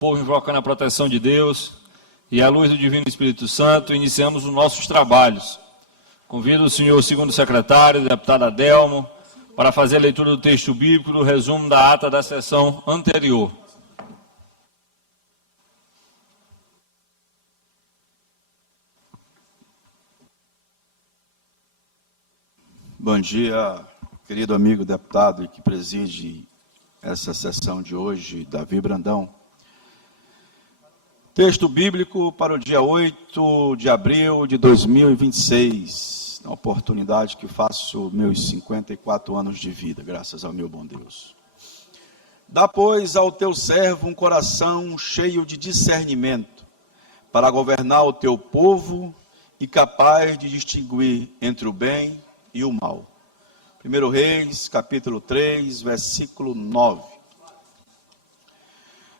povo invocando a proteção de Deus e a luz do Divino Espírito Santo, iniciamos os nossos trabalhos. Convido o senhor segundo secretário, deputado Adelmo, para fazer a leitura do texto bíblico do resumo da ata da sessão anterior. Bom dia, querido amigo deputado que preside essa sessão de hoje, Davi Brandão. Texto bíblico para o dia 8 de abril de 2026, na oportunidade que faço meus 54 anos de vida, graças ao meu bom Deus. Dá, pois, ao teu servo um coração cheio de discernimento, para governar o teu povo e capaz de distinguir entre o bem e o mal. 1 Reis, capítulo 3, versículo 9.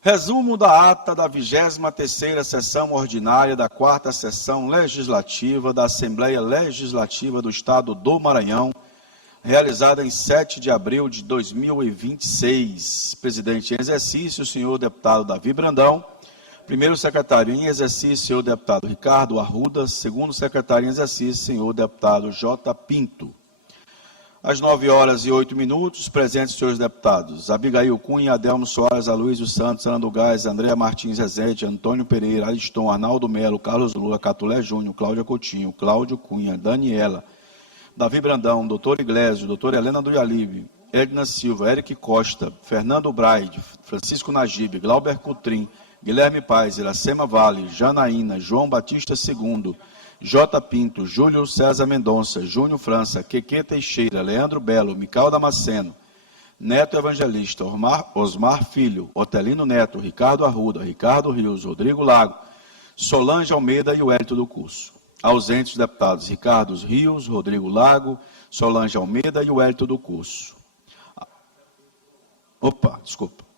Resumo da ata da 23ª sessão ordinária da 4ª sessão legislativa da Assembleia Legislativa do Estado do Maranhão, realizada em 7 de abril de 2026. Presidente em exercício, o senhor deputado Davi Brandão. Primeiro secretário em exercício, senhor deputado Ricardo Arruda. Segundo secretário em exercício, senhor deputado J. Pinto. Às 9h08, presentes senhores deputados: Abigail Cunha, Adelmo Soares, Aloysio Santos, Fernando Gás, Andréa Martins Rezende, Antônio Pereira, Ariston, Arnaldo Melo, Carlos Lula, Catulé Júnior, Cláudia Coutinho, Cláudio Cunha, Daniela, Davi Brandão, doutor Iglesio, doutora Helena do Ialibe, Edna Silva, Eric Costa, Fernando Braide, Francisco Najib, Glauber Coutrin, Guilherme Paes, Iracema Vale, Janaína, João Batista II, J. Pinto, Júlio César Mendonça, Júnior França, Queque Teixeira, Leandro Belo, Mical Damasceno, Neto Evangelista, Osmar Filho, Otelino Neto, Ricardo Arruda, Ricardo Rios, Rodrigo Lago, Solange Almeida e o Hélito do Curso. Ausentes deputados Ricardo Rios, Rodrigo Lago, Solange Almeida e o Hélito do Curso.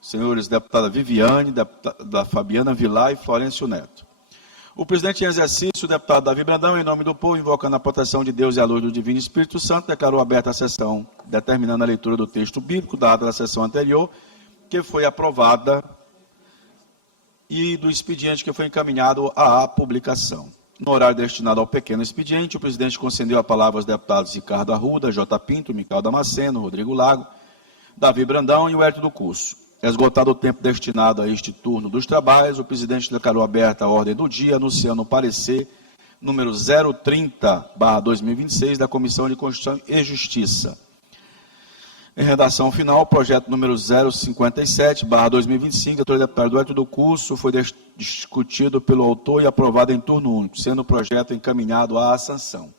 Senhores deputada Viviane, deputada Fabiana Vilar e Florencio Neto. O presidente em exercício, o deputado Davi Brandão, em nome do povo, invocando a proteção de Deus e a luz do Divino Espírito Santo, declarou aberta a sessão, determinando a leitura do texto bíblico da ata da sessão anterior, que foi aprovada, e do expediente que foi encaminhado à publicação. No horário destinado ao pequeno expediente, o presidente concedeu a palavra aos deputados Ricardo Arruda, J. Pinto, Mical Damasceno, Rodrigo Lago, Davi Brandão e o Hélito do Curso. Esgotado o tempo destinado a este turno dos trabalhos, o presidente declarou aberta a ordem do dia, anunciando o parecer número 030/2026 da Comissão de Constituição e Justiça. Em redação final, o projeto número 057/2025, da autoria deputada do Hélito do Curso, foi discutido pelo autor e aprovado em turno único, sendo o projeto encaminhado à sanção.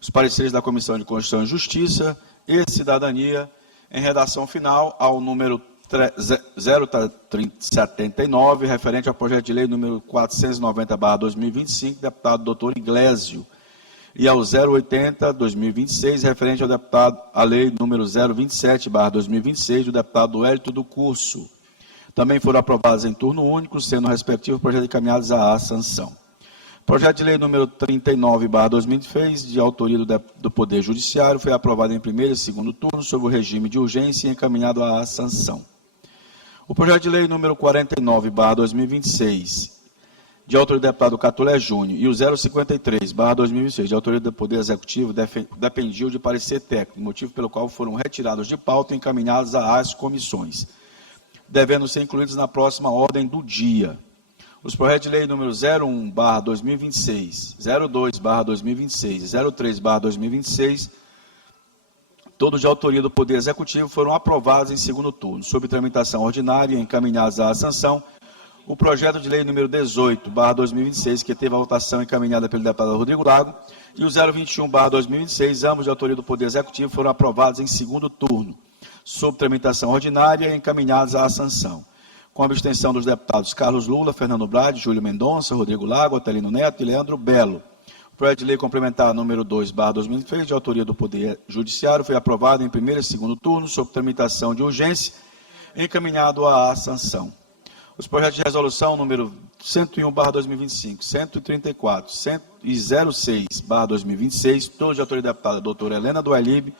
Os pareceres da Comissão de Constituição e Justiça e Cidadania, em redação final, ao número 03079, referente ao projeto de lei número 490/2025, deputado doutor Iglesio, e ao 080/2026, referente ao deputado, a lei número 027/2026, do deputado Hélito do Curso. Também foram aprovados em turno único, sendo o respectivo projeto encaminhados à sanção. Projeto de lei número 39/2026, de autoria do Poder Judiciário, foi aprovado em primeiro e segundo turno, sob o regime de urgência e encaminhado à sanção. O projeto de lei número 49/2026, de autoria do deputado Catulé Júnior, e o 053/2026, de autoria do Poder Executivo, dependiam de parecer técnico, motivo pelo qual foram retirados de pauta e encaminhados às comissões, devendo ser incluídos na próxima ordem do dia. Os projetos de lei número 01/2026, 02/2026 e 03/2026, todos de autoria do Poder Executivo, foram aprovados em segundo turno, sob tramitação ordinária e encaminhados à sanção. O projeto de lei número 18/2026, que teve a votação encaminhada pelo deputado Rodrigo Lago, e o 021/2026, ambos de autoria do Poder Executivo, foram aprovados em segundo turno, sob tramitação ordinária e encaminhados à sanção, com a abstenção dos deputados Carlos Lula, Fernando Brade, Júlio Mendonça, Rodrigo Lago, Otelino Neto e Leandro Belo. O projeto de lei complementar número 2/2023, de autoria do Poder Judiciário, foi aprovado em primeiro e segundo turno, sob tramitação de urgência, encaminhado à sanção. Os projetos de resolução número 101/2025, 134 e 06/2026, todos de autoria da deputada doutora Helena do Ialibe,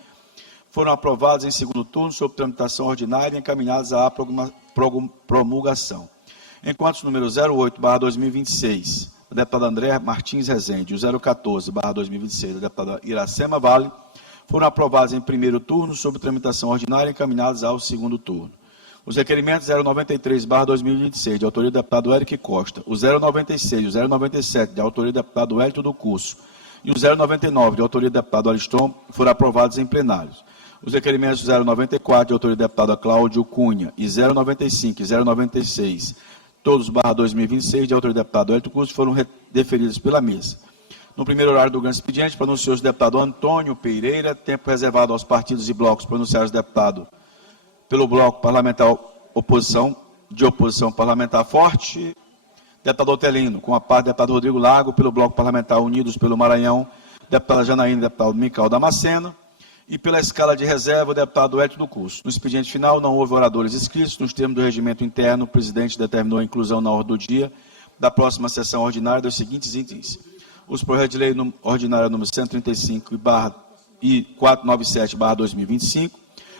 foram aprovados em segundo turno, sob tramitação ordinária e encaminhados à promulgação. enquanto os números 08/2026, da deputada André Martins Rezende, e o 014/2026, da deputada Iracema Vale, foram aprovados em primeiro turno, sob tramitação ordinária, e encaminhados ao segundo turno. Os requerimentos 093/2026, de autoria do deputado Eric Costa, o 096 e o 097, de autoria do deputado Hélito do Curso, e o 099, de autoria do deputado Ariston, foram aprovados em plenários. Os requerimentos 094, de autoria do deputado Cláudio Cunha, e 095 e 096, todos /2026, de autoria do deputado Hélito Curso, foram deferidos pela mesa. No primeiro horário do grande expediente, pronunciou-se o deputado Antônio Pereira, tempo reservado aos partidos e blocos pronunciados deputado pelo bloco parlamentar de oposição parlamentar forte, deputado Otelino, com a parte do deputado Rodrigo Lago, pelo bloco parlamentar Unidos pelo Maranhão, deputada Janaína e deputado Micael Damasceno, e pela escala de reserva, o deputado Hélito do Curso. No expediente final, não houve oradores inscritos. Nos termos do regimento interno, o presidente determinou a inclusão na ordem do dia da próxima sessão ordinária dos seguintes itens: os projetos de lei ordinária número 135 e 497/2025,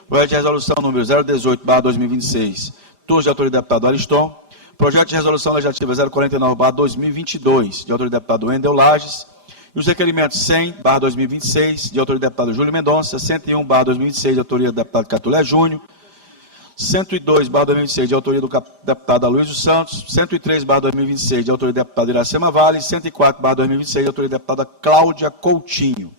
projeto de resolução número 018/2026, todos de autoria do deputado Ariston, projeto de resolução legislativa 049/2022, de autoria do deputado Wendel Lages, e os requerimentos 100/2026, de autoria do deputado Júlio Mendonça, 101/2026, de autoria do deputado Catulé Júnior, 102/2026, de autoria do deputado Aloysio Santos, 103/2026, de autoria do deputado Iracema Vale, 104/2026, de autoria da deputada Cláudia Coutinho.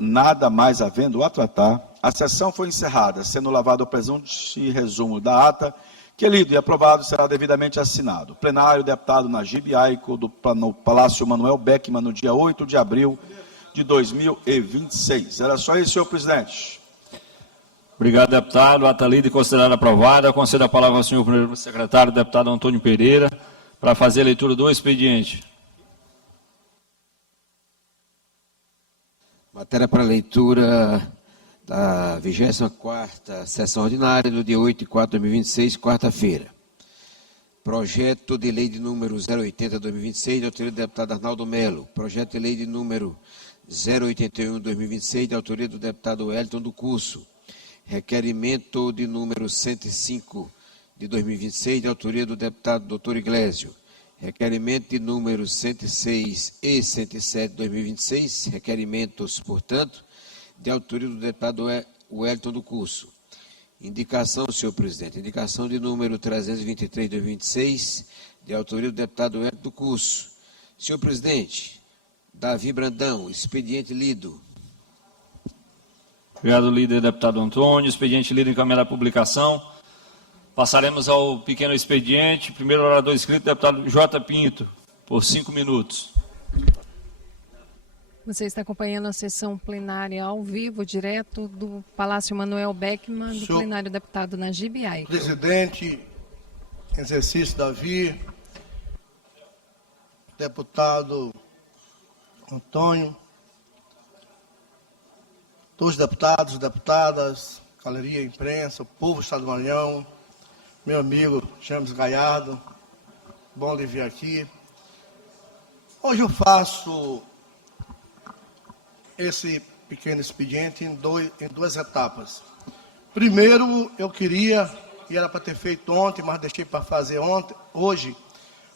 Nada mais havendo a tratar, a sessão foi encerrada, sendo lavado o presente resumo da ata, que lido e aprovado será devidamente assinado. Plenário, deputado Najib Aico, no Palácio Manuel Beckmann, no dia 8 de abril de 2026. Era só isso, senhor presidente. Obrigado, deputado. Ata lida e considerada aprovada. Concedo a palavra ao senhor primeiro secretário, deputado Antônio Pereira, para fazer a leitura do expediente. Matéria para leitura da 24ª sessão ordinária do dia 8/4/2026, quarta-feira. Projeto de lei de número 080/2026, de autoria do deputado Arnaldo Melo. Projeto de lei de número 081/2026, de autoria do deputado Wellington do Curso. Requerimento de número 105 de 2026, de autoria do deputado Dr. Iglesio. Requerimento de número 106 e 107 de 2026, requerimentos, portanto, de autoria do deputado Wellington do Curso. Indicação, senhor presidente. Indicação de número 323 de 2026, de autoria do deputado Wellington do Curso. Senhor presidente, Davi Brandão, expediente lido. Obrigado, líder deputado Antônio. Expediente lido encaminhado à publicação. Passaremos ao pequeno expediente. Primeiro orador inscrito, deputado J. Pinto, por 5 minutos. Você está acompanhando a sessão plenária ao vivo, direto do Palácio Manuel Beckmann, do plenário deputado Najib Aico. Presidente, exercício Davi, deputado Antônio, todos os deputados, deputadas, galeria, imprensa, o povo do Estado do Maranhão, meu amigo James Gallardo, bom lhe ver aqui. Hoje eu faço esse pequeno expediente em duas etapas. Primeiro, eu queria, e era para ter feito ontem, mas deixei para fazer hoje,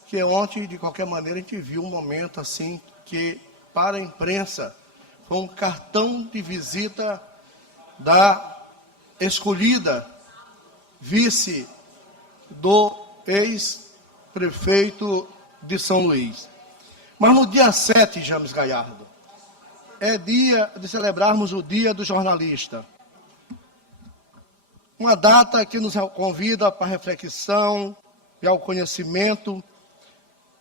que ontem, de qualquer maneira, a gente viu um momento assim, que para a imprensa foi um cartão de visita da escolhida vice do ex-prefeito de São Luís. Mas no dia 7, James Gallardo, é dia de celebrarmos o Dia do Jornalista. Uma data que nos convida para a reflexão e ao conhecimento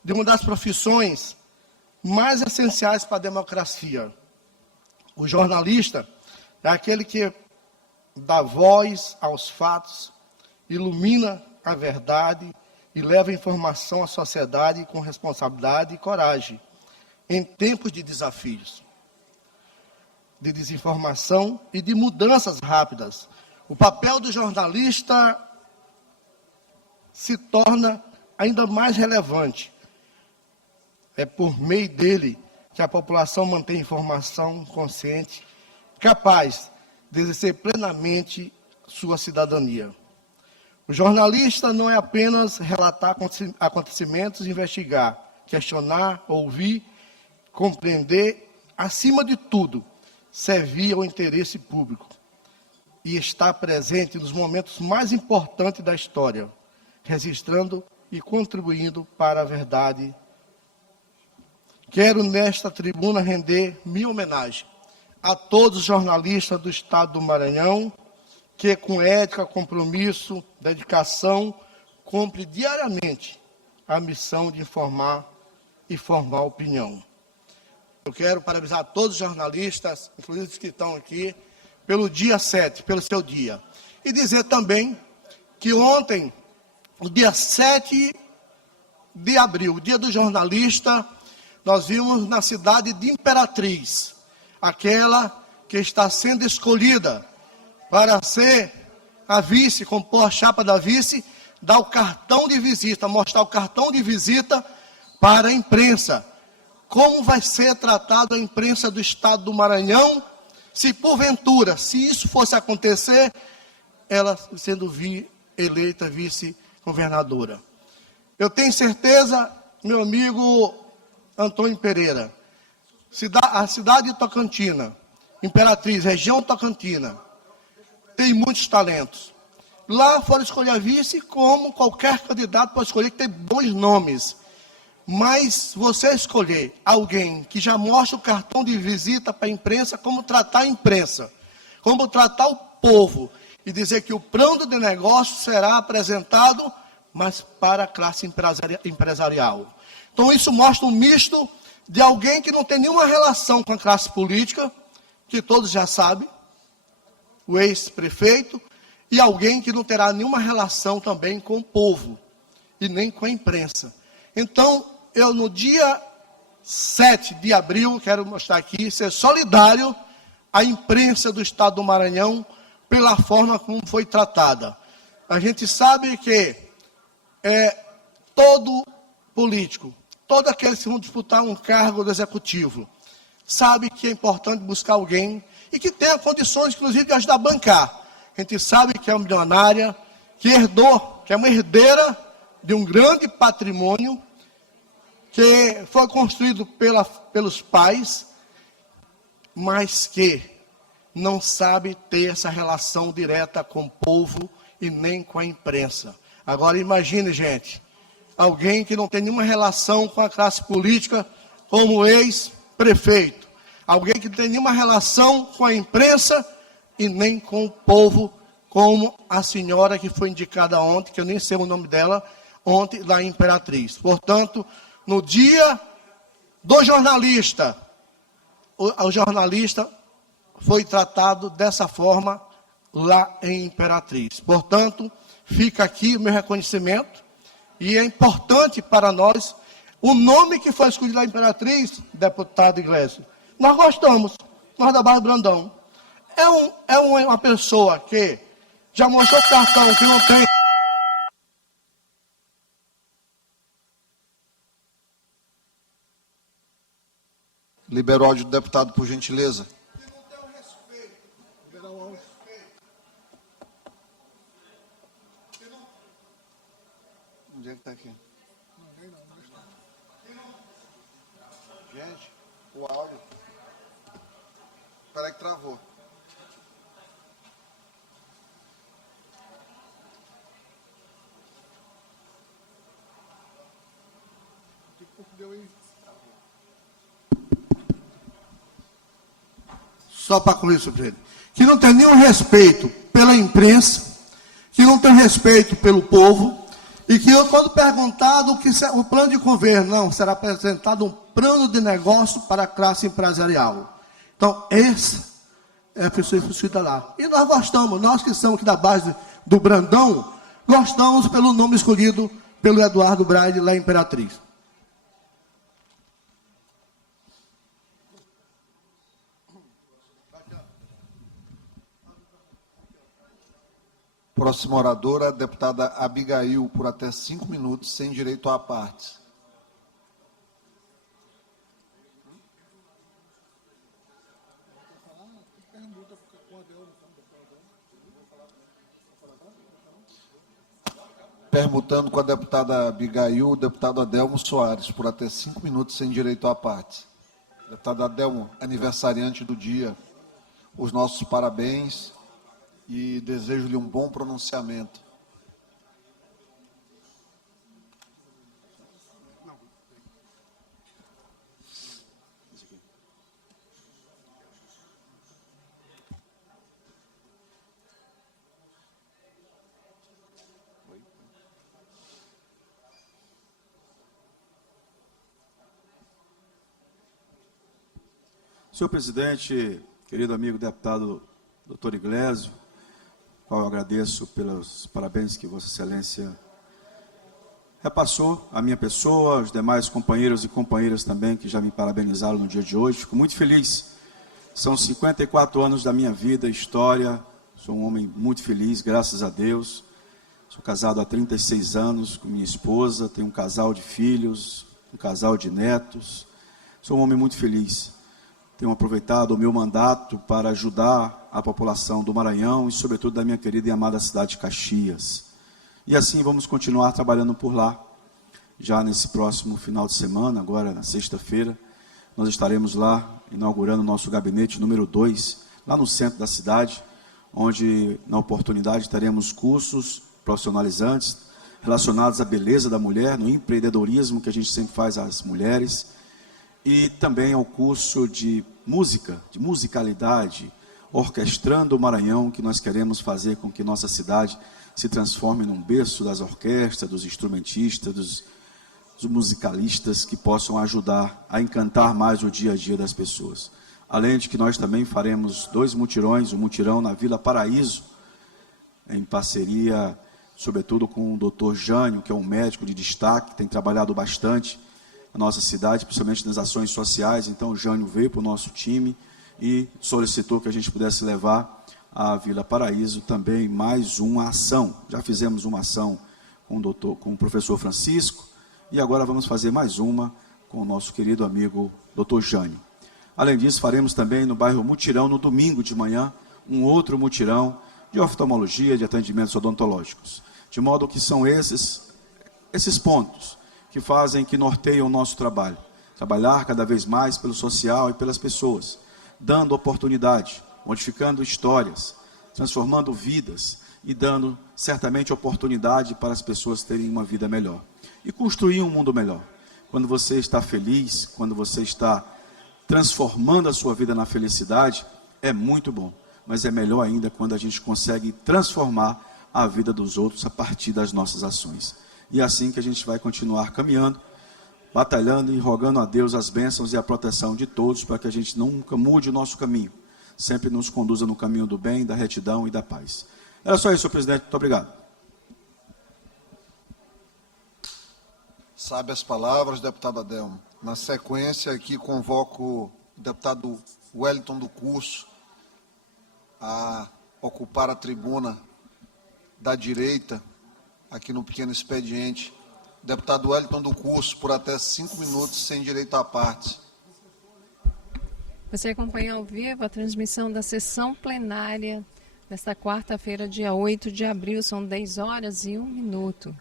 de uma das profissões mais essenciais para a democracia. O jornalista é aquele que dá voz aos fatos, ilumina a verdade e leva informação à sociedade com responsabilidade e coragem, em tempos de desafios, de desinformação e de mudanças rápidas. O papel do jornalista se torna ainda mais relevante. É por meio dele que a população mantém informação consciente, capaz de exercer plenamente sua cidadania. O jornalista não é apenas relatar acontecimentos, investigar, questionar, ouvir, compreender, acima de tudo, servir ao interesse público e estar presente nos momentos mais importantes da história, registrando e contribuindo para a verdade. Quero nesta tribuna render minha homenagem a todos os jornalistas do Estado do Maranhão, que com ética, compromisso, dedicação, cumpre diariamente a missão de informar e formar opinião. Eu quero parabenizar todos os jornalistas, inclusive os que estão aqui, pelo dia 7, pelo seu dia. E dizer também que ontem, o dia 7 de abril, o dia do jornalista, nós vimos na cidade de Imperatriz, aquela que está sendo escolhida para ser a vice, compor a chapa da vice, dar o cartão de visita, mostrar o cartão de visita para a imprensa. Como vai ser tratado a imprensa do Estado do Maranhão, se porventura, se isso fosse acontecer, ela sendo eleita vice-governadora. Eu tenho certeza, meu amigo Antônio Pereira, a cidade de Tocantina, Imperatriz, região Tocantina, tem muitos talentos. Lá foram escolher a vice, como qualquer candidato pode escolher, que tem bons nomes. Mas você escolher alguém que já mostra o cartão de visita para a imprensa, como tratar a imprensa, como tratar o povo, e dizer que o plano de negócio será apresentado, mas para a classe empresarial. Então isso mostra um misto de alguém que não tem nenhuma relação com a classe política, que todos já sabem, o ex-prefeito, e alguém que não terá nenhuma relação também com o povo, e nem com a imprensa. Então, eu no dia 7 de abril, quero mostrar aqui, ser solidário à imprensa do Estado do Maranhão, pela forma como foi tratada. A gente sabe que todo político, todo aquele que vão disputar um cargo do executivo, sabe que é importante buscar alguém e que tenha condições, inclusive, de ajudar a bancar. A gente sabe que é uma milionária, que herdou, que é uma herdeira de um grande patrimônio, que foi construído pelos pais, mas que não sabe ter essa relação direta com o povo e nem com a imprensa. Agora imagine, gente, alguém que não tem nenhuma relação com a classe política, como o ex-prefeito. Alguém que não tem nenhuma relação com a imprensa e nem com o povo, como a senhora que foi indicada ontem, que eu nem sei o nome dela, ontem lá em Imperatriz. Portanto, no dia do jornalista, o jornalista foi tratado dessa forma lá em Imperatriz. Portanto, fica aqui o meu reconhecimento, e é importante para nós, o nome que foi escolhido lá em Imperatriz, deputado Iglesias, nós gostamos, nós da Barra do Brandão. É uma pessoa que já mostrou o cartão que não tem. Libera o áudio do deputado, por gentileza. Onde é que está aqui? Gente, o áudio. Espera aí que travou. Só para concluir, senhor presidente, que não tem nenhum respeito pela imprensa, que não tem respeito pelo povo, e que eu, quando perguntado o plano de governo, não, será apresentado um plano de negócio para a classe empresarial. Então, essa é a pessoa que foi lá. E nós gostamos, nós que somos aqui da base do Brandão, gostamos pelo nome escolhido pelo Eduardo Braide, lá em Imperatriz. Próxima oradora, a deputada Abigail, por até 5 minutos, sem direito à parte. permutando com a deputada Abigail, o deputado Adelmo Soares, por até 5 minutos sem direito à parte. Deputado Adelmo, aniversariante do dia, os nossos parabéns e desejo-lhe um bom pronunciamento. Senhor presidente, querido amigo deputado Dr. Iglesio, qual eu agradeço pelos parabéns que Vossa Excelência repassou à minha pessoa, aos demais companheiros e companheiras também que já me parabenizaram no dia de hoje. Fico muito feliz. São 54 anos da minha vida, história. Sou um homem muito feliz, graças a Deus. Sou casado há 36 anos com minha esposa, tenho um casal de filhos, um casal de netos. Sou um homem muito feliz. Tenho aproveitado o meu mandato para ajudar a população do Maranhão e, sobretudo, da minha querida e amada cidade de Caxias. E assim vamos continuar trabalhando por lá. Já nesse próximo final de semana, agora na sexta-feira, nós estaremos lá inaugurando o nosso gabinete número 2, lá no centro da cidade, onde, na oportunidade, teremos cursos profissionalizantes relacionados à beleza da mulher, no empreendedorismo que a gente sempre faz às mulheres, e também ao curso de música, de musicalidade, orquestrando o Maranhão, que nós queremos fazer com que nossa cidade se transforme num berço das orquestras, dos instrumentistas, dos musicalistas que possam ajudar a encantar mais o dia a dia das pessoas. Além de que nós também faremos 2 mutirões, um mutirão na Vila Paraíso, em parceria, sobretudo, com o Dr. Jânio, que é um médico de destaque, tem trabalhado bastante a nossa cidade, principalmente nas ações sociais. Então o Jânio veio para o nosso time e solicitou que a gente pudesse levar à Vila Paraíso também mais uma ação. Já fizemos uma ação com o professor Francisco e agora vamos fazer mais uma com o nosso querido amigo Dr. Jânio. Além disso, faremos também no bairro Mutirão, no domingo de manhã, um outro mutirão de oftalmologia, de atendimentos odontológicos. De modo que são esses pontos que fazem, que norteiam o nosso trabalho. Trabalhar cada vez mais pelo social e pelas pessoas, dando oportunidade, modificando histórias, transformando vidas e dando, certamente, oportunidade para as pessoas terem uma vida melhor. E construir um mundo melhor. Quando você está feliz, quando você está transformando a sua vida na felicidade, é muito bom. Mas é melhor ainda quando a gente consegue transformar a vida dos outros a partir das nossas ações. E é assim que a gente vai continuar caminhando, batalhando e rogando a Deus as bênçãos e a proteção de todos, para que a gente nunca mude o nosso caminho, sempre nos conduza no caminho do bem, da retidão e da paz. Era só isso, senhor presidente. Muito obrigado. Sabe as palavras, deputado Adelmo. Na sequência, aqui convoco o deputado Wellington do Curso a ocupar a tribuna da direita, aqui no pequeno expediente. Deputado Wellington do Curso, por até 5 minutos, sem direito à parte. Você acompanha ao vivo a transmissão da sessão plenária desta quarta-feira, dia 8 de abril, são 10 horas e 1 minuto.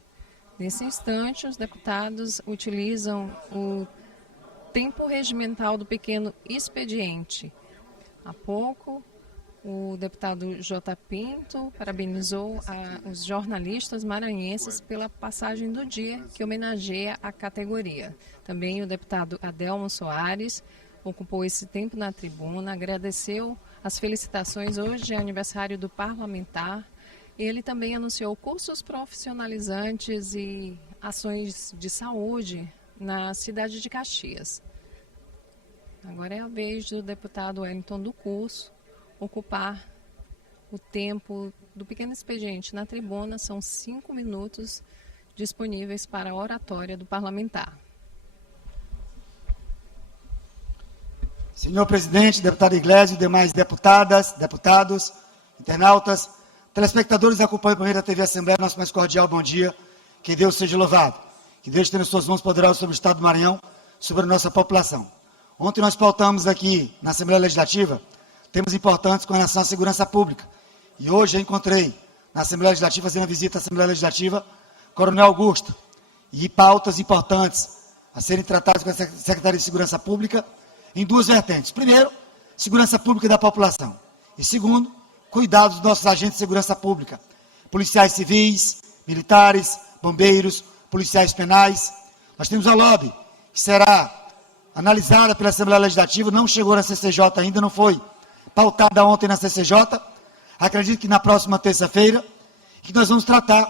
Nesse instante, os deputados utilizam o tempo regimental do pequeno expediente. Há pouco, o deputado J. Pinto parabenizou os jornalistas maranhenses pela passagem do dia, que homenageia a categoria. Também o deputado Adelmo Soares ocupou esse tempo na tribuna, agradeceu as felicitações. Hoje é aniversário do parlamentar. Ele também anunciou cursos profissionalizantes e ações de saúde na cidade de Caxias. Agora é a vez do deputado Wellington do Curso ocupar o tempo do pequeno expediente na tribuna. São 5 minutos disponíveis para a oratória do parlamentar. Senhor presidente, deputado Iglesio, demais deputadas, deputados, internautas, telespectadores que acompanham por meio da TV Assembleia, nosso mais cordial bom dia. Que Deus seja louvado. Que Deus tenha nas suas mãos poderosas sobre o Estado do Maranhão, sobre a nossa população. Ontem nós pautamos aqui na Assembleia Legislativa temas importantes com relação à segurança pública. E hoje eu encontrei na Assembleia Legislativa, fazendo a visita à Assembleia Legislativa, Coronel Augusto, e pautas importantes a serem tratadas com a Secretaria de Segurança Pública em duas vertentes. Primeiro, segurança pública da população. E segundo, cuidados dos nossos agentes de segurança pública, policiais civis, militares, bombeiros, policiais penais. Nós temos a LOB, que será analisada pela Assembleia Legislativa, não chegou na CCJ ainda, não foi pautada ontem na CCJ. Acredito que na próxima terça-feira, que nós vamos tratar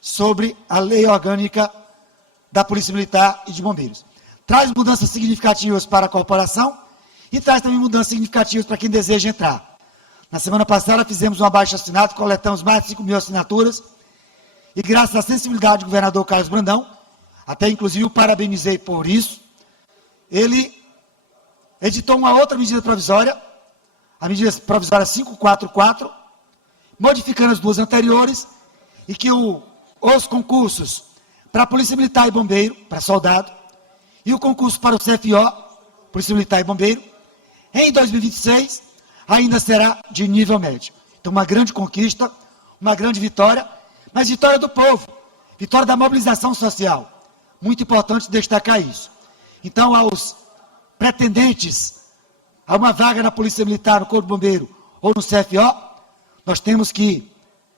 sobre a lei orgânica da Polícia Militar e de Bombeiros. Traz mudanças significativas para a corporação e traz também mudanças significativas para quem deseja entrar. Na semana passada fizemos um abaixo-assinado, coletamos mais de 5.000 assinaturas e graças à sensibilidade do governador Carlos Brandão, até inclusive o parabenizei por isso, ele editou uma outra medida provisória, a medida provisória 544, modificando as duas anteriores, e que os concursos para a Polícia Militar e Bombeiro, para soldado, e o concurso para o CFO, Polícia Militar e Bombeiro, em 2026, ainda será de nível médio. Então, uma grande conquista, uma grande vitória, mas vitória do povo, vitória da mobilização social. Muito importante destacar isso. Então, aos pretendentes a uma vaga na Polícia Militar, no Corpo de Bombeiro ou no CFO, nós temos que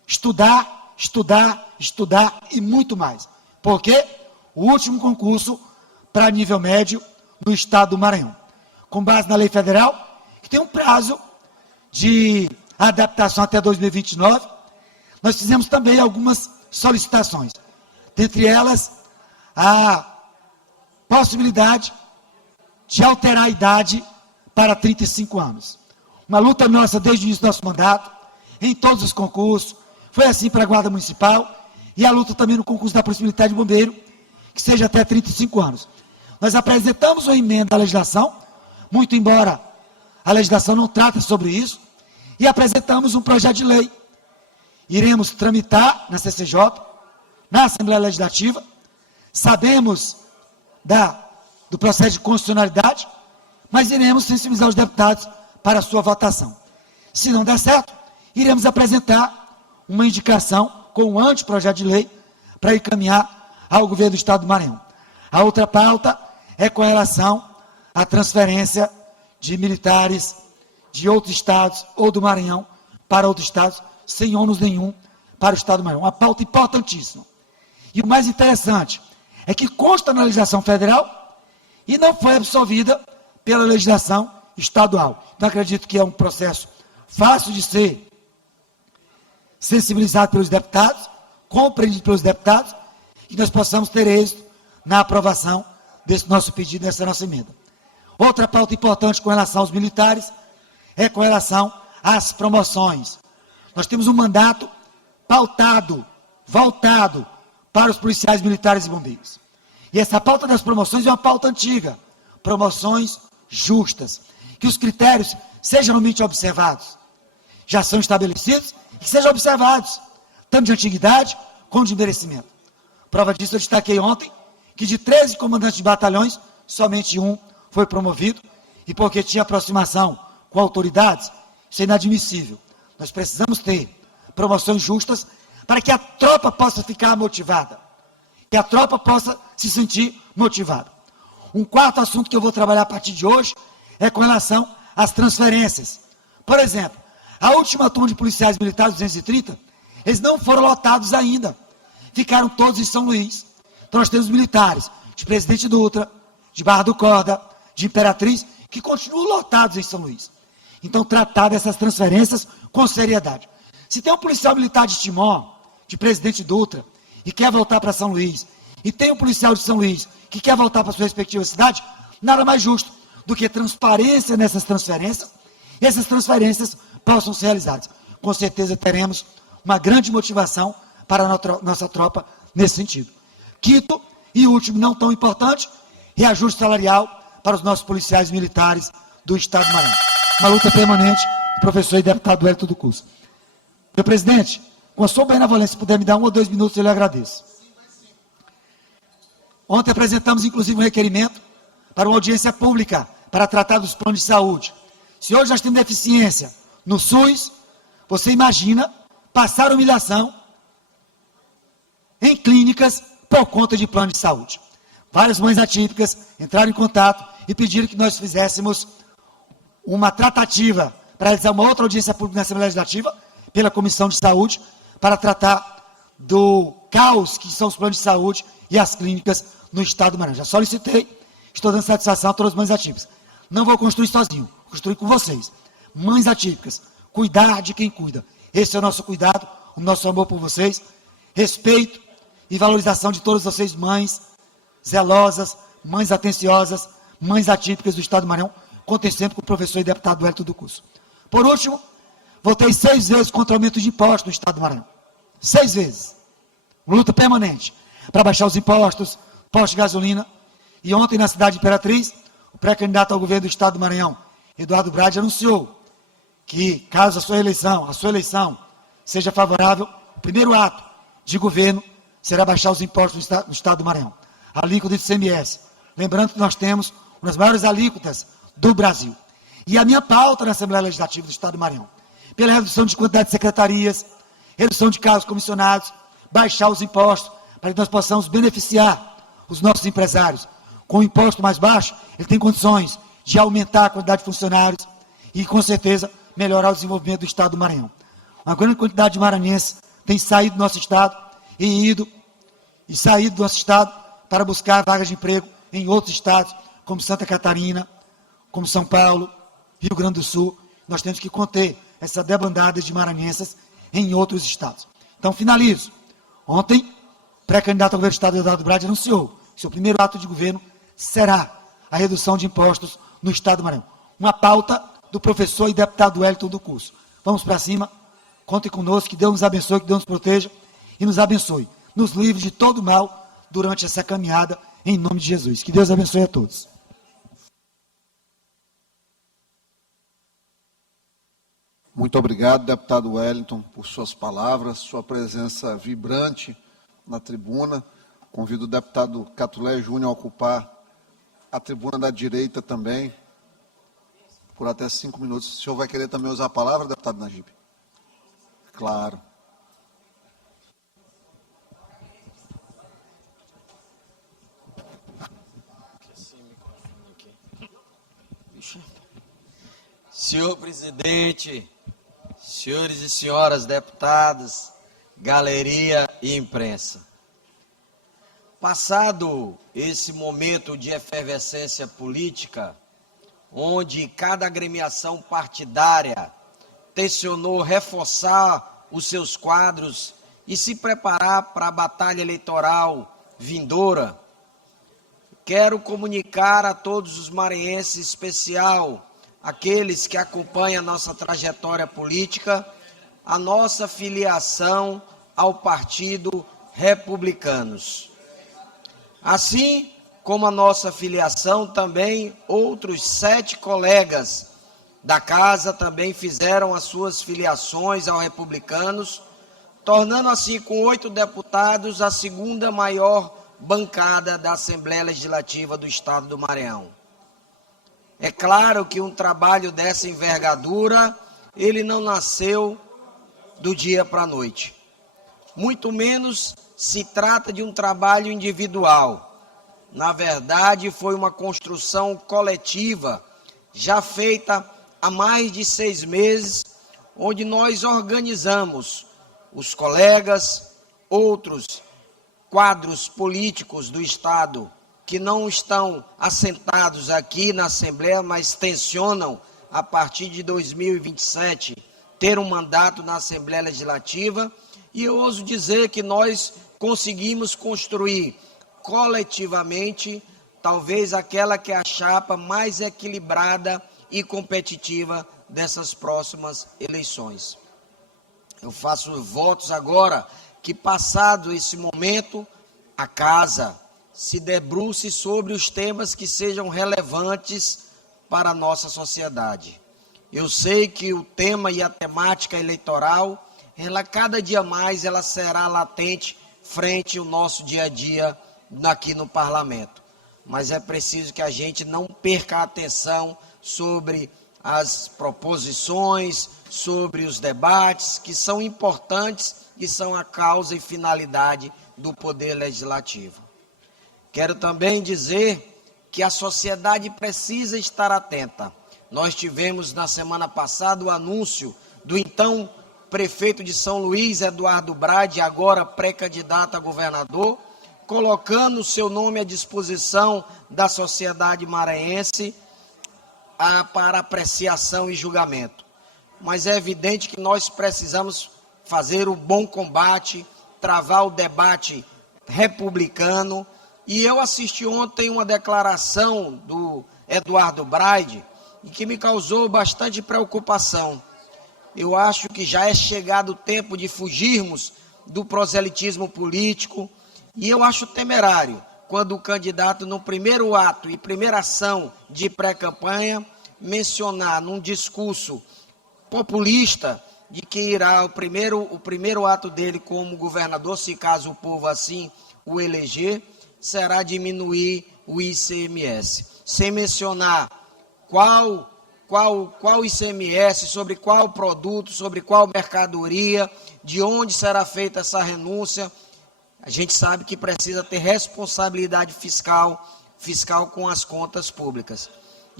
estudar, estudar, estudar e muito mais. Porque o último concurso para nível médio no estado do Maranhão. Com base na lei federal, que tem um prazo de adaptação até 2029, nós fizemos também algumas solicitações. Dentre elas, a possibilidade de alterar a idade para 35 anos. Uma luta nossa desde o início do nosso mandato, em todos os concursos, foi assim para a Guarda Municipal, e a luta também no concurso da Polícia Militar de Bombeiro, que seja até 35 anos. Nós apresentamos uma emenda à legislação, muito embora a legislação não trate sobre isso, e apresentamos um projeto de lei. Iremos tramitar na CCJ, na Assembleia Legislativa, sabemos do processo de constitucionalidade, mas iremos sensibilizar os deputados para a sua votação. Se não der certo, iremos apresentar uma indicação com um anteprojeto de lei para encaminhar ao governo do Estado do Maranhão. A outra pauta é com relação à transferência de militares de outros estados ou do Maranhão para outros estados, sem ônus nenhum para o Estado do Maranhão. Uma pauta importantíssima. E o mais interessante é que consta na legislação federal e não foi absolvida pela legislação estadual. Então, acredito que é um processo fácil de ser sensibilizado pelos deputados, compreendido pelos deputados, e nós possamos ter êxito na aprovação desse nosso pedido, dessa nossa emenda. Outra pauta importante com relação aos militares é com relação às promoções. Nós temos um mandato pautado, voltado para os policiais militares e bombeiros. E essa pauta das promoções é uma pauta antiga. Promoções justas. Que os critérios sejam realmente observados. Já são estabelecidos e que sejam observados, tanto de antiguidade como de merecimento. Prova disso, eu destaquei ontem que de 13 comandantes de batalhões, somente um foi promovido, e porque tinha aproximação com autoridades, isso é inadmissível. Nós precisamos ter promoções justas para que a tropa possa ficar motivada, que a tropa possa se sentir motivada. Um quarto assunto que eu vou trabalhar a partir de hoje é com relação às transferências. Por exemplo, a última turma de policiais militares, 230, eles não foram lotados ainda. Ficaram todos em São Luís. Então nós temos militares de Presidente Dutra, de Barra do Corda, de Imperatriz, que continuam lotados em São Luís. Então tratar dessas transferências com seriedade. Se tem um policial militar de Timó, de Presidente Dutra, e quer voltar para São Luís, e tem um policial de São Luís que quer voltar para sua respectiva cidade, nada mais justo do que transparência nessas transferências, e essas transferências possam ser realizadas. Com certeza teremos uma grande motivação para a nossa tropa nesse sentido. Quinto e último, não tão importante, reajuste salarial para os nossos policiais militares do Estado do Maranhão. Uma luta permanente do professor e deputado Wellington do Curso. Meu presidente, com a sua benevolência, se puder me dar 1 ou 2 minutos, eu lhe agradeço. Ontem apresentamos, inclusive, um requerimento para uma audiência pública para tratar dos planos de saúde. Se hoje nós temos deficiência no SUS, você imagina passar humilhação em clínicas por conta de plano de saúde. Várias mães atípicas entraram em contato e pediram que nós fizéssemos uma tratativa para realizar uma outra audiência pública na Assembleia Legislativa, pela Comissão de Saúde, para tratar do caos que são os planos de saúde e as clínicas no estado do Maranhão. Já solicitei, estou dando satisfação a todas as mães atípicas. Não vou construir sozinho, vou construir com vocês. Mães atípicas, cuidar de quem cuida. Esse é o nosso cuidado, o nosso amor por vocês, respeito e valorização de todas vocês, mães zelosas, mães atenciosas, mães atípicas do estado do Maranhão. Contem sempre com o professor e deputado Wellington do Curso. Por último, votei 6 vezes contra o aumento de impostos no estado do Maranhão. 6 vezes. Luta permanente para baixar os impostos, posto de gasolina. E ontem, na cidade de Imperatriz, o pré-candidato ao governo do estado do Maranhão, Eduardo Brade, anunciou que, caso a sua eleição seja favorável, o primeiro ato de governo será baixar os impostos no estado do Maranhão. A alíquota do ICMS. Lembrando que nós temos uma das maiores alíquotas do Brasil. E a minha pauta na Assembleia Legislativa do estado do Maranhão, pela redução de quantidade de secretarias, redução de cargos comissionados, baixar os impostos, para que nós possamos beneficiar os nossos empresários. Com o imposto mais baixo, ele tem condições de aumentar a quantidade de funcionários e, com certeza, melhorar o desenvolvimento do estado do Maranhão. Uma grande quantidade de maranhenses tem saído do nosso estado saído do nosso estado para buscar vagas de emprego em outros estados, como Santa Catarina, como São Paulo, Rio Grande do Sul. Nós temos que conter essa debandada de maranhenses em outros estados. Então, finalizo. Ontem, o pré-candidato ao governo do estado, Eduardo Brade, anunciou que seu primeiro ato de governo será a redução de impostos no estado do Maranhão. Uma pauta do professor e deputado Wellington do Curso. Vamos para cima, contem conosco, que Deus nos abençoe, que Deus nos proteja e nos abençoe, nos livre de todo mal durante essa caminhada, em nome de Jesus. Que Deus abençoe a todos. Muito obrigado, deputado Wellington, por suas palavras, sua presença vibrante na tribuna. Convido o deputado Catulé Júnior a ocupar a tribuna da direita também, por até 5 minutos. O senhor vai querer também usar a palavra, deputado Najib? Claro. Senhor presidente, senhores e senhoras deputados, galeria e imprensa. Passado esse momento de efervescência política, onde cada agremiação partidária tensionou reforçar os seus quadros e se preparar para a batalha eleitoral vindoura, quero comunicar a todos os maranhenses, em especial aqueles que acompanham a nossa trajetória política, a nossa filiação ao Partido Republicanos. Assim como a nossa filiação, também outros 7 colegas da casa também fizeram as suas filiações ao Republicanos, tornando assim, com 8 deputados, a segunda maior bancada da Assembleia Legislativa do Estado do Maranhão. É claro que um trabalho dessa envergadura, ele não nasceu do dia para a noite. Muito menos se trata de um trabalho individual. Na verdade, foi uma construção coletiva, já feita há mais de 6 meses, onde nós organizamos os colegas, outros quadros políticos do Estado, que não estão assentados aqui na Assembleia, mas tensionam, a partir de 2027, ter um mandato na Assembleia Legislativa. E eu ouso dizer que nós conseguimos construir coletivamente, talvez aquela que é a chapa mais equilibrada e competitiva dessas próximas eleições. Eu faço votos agora que, passado esse momento, a casa se debruce sobre os temas que sejam relevantes para a nossa sociedade. Eu sei que o tema e a temática eleitoral, ela cada dia mais ela será latente frente ao nosso dia a dia aqui no parlamento. Mas é preciso que a gente não perca a atenção sobre as proposições, sobre os debates que são importantes e são a causa e finalidade do Poder Legislativo. Quero também dizer que a sociedade precisa estar atenta. Nós tivemos na semana passada o anúncio do então prefeito de São Luís, Eduardo Brade, agora pré-candidato a governador, colocando o seu nome à disposição da sociedade maranhense para apreciação e julgamento. Mas é evidente que nós precisamos fazer o bom combate, travar o debate republicano. E eu assisti ontem uma declaração do Eduardo Brade que me causou bastante preocupação. Eu acho que já é chegado o tempo de fugirmos do proselitismo político, e eu acho temerário quando o candidato, no primeiro ato e primeira ação de pré-campanha, mencionar num discurso populista de que irá o primeiro ato dele como governador, se caso o povo assim o eleger, será diminuir o ICMS, sem mencionar qual ICMS, sobre qual produto, sobre qual mercadoria, de onde será feita essa renúncia. A gente sabe que precisa ter responsabilidade fiscal com as contas públicas.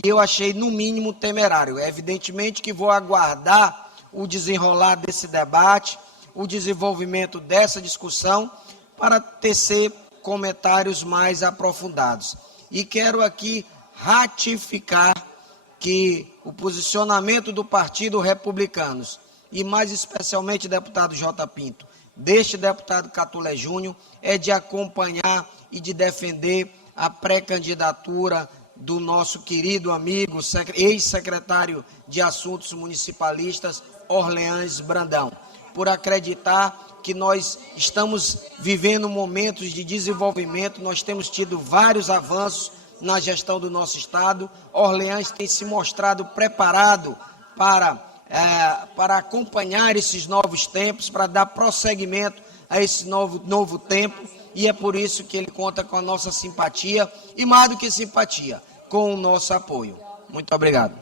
E eu achei, no mínimo, temerário. Evidentemente que vou aguardar o desenrolar desse debate, o desenvolvimento dessa discussão, para tecer comentários mais aprofundados. E quero aqui ratificar que o posicionamento do Partido Republicanos, e mais especialmente deputado J. Pinto, deste deputado Catulé Júnior, é de acompanhar e de defender a pré-candidatura do nosso querido amigo, ex-secretário de Assuntos Municipalistas, Orleans Brandão, por acreditar que nós estamos vivendo momentos de desenvolvimento, nós temos tido vários avanços na gestão do nosso Estado. Orleans tem se mostrado preparado para acompanhar esses novos tempos, para dar prosseguimento a esse novo tempo, e é por isso que ele conta com a nossa simpatia, e mais do que simpatia, com o nosso apoio. Muito obrigado.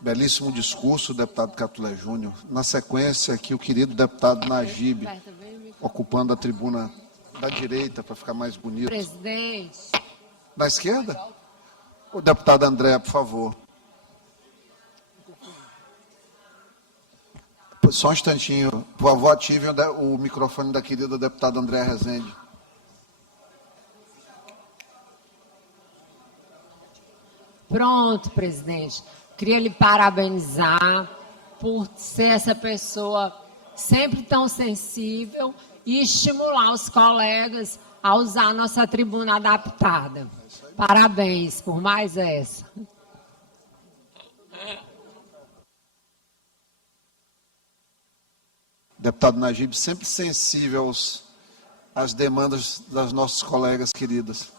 Belíssimo discurso, deputado Catulé Júnior. Na sequência, aqui o querido deputado Najib, ocupando a tribuna da direita, para ficar mais bonito. Presidente. Da esquerda? O deputado André, por favor. Só um instantinho. Por favor, ative o microfone da querida deputada André Rezende. Pronto, presidente. Queria lhe parabenizar por ser essa pessoa sempre tão sensível e estimular os colegas a usar a nossa tribuna adaptada. Parabéns por mais essa. Deputado Najib, sempre sensível às demandas das nossas colegas queridas.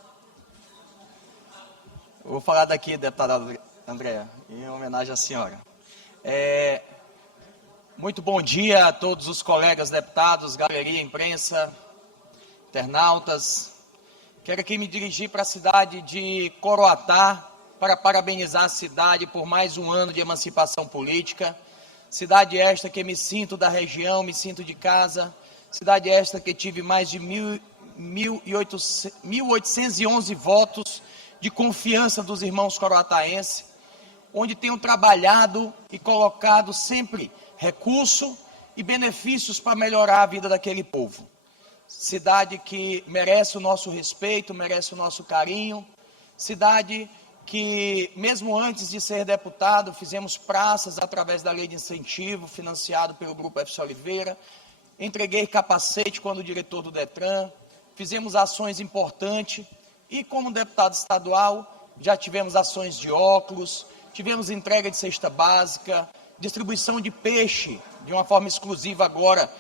Eu vou falar daqui, deputada Andréa, em homenagem à senhora. Muito bom dia a todos os colegas deputados, galeria, imprensa, internautas. Quero aqui me dirigir para a cidade de Coroatá para parabenizar a cidade por mais um ano de emancipação política. Cidade esta que me sinto da região, me sinto de casa. Cidade esta que tive mais de 1.811 votos de confiança dos irmãos coroataenses, onde tenho trabalhado e colocado sempre recurso e benefícios para melhorar a vida daquele povo. Cidade que merece o nosso respeito, merece o nosso carinho. Cidade que, mesmo antes de ser deputado, fizemos praças através da lei de incentivo, financiado pelo Grupo FC Oliveira. Entreguei capacete quando diretor do Detran. Fizemos ações importantes. E como deputado estadual, já tivemos ações de óculos, tivemos entrega de cesta básica, distribuição de peixe, de uma forma exclusiva agora,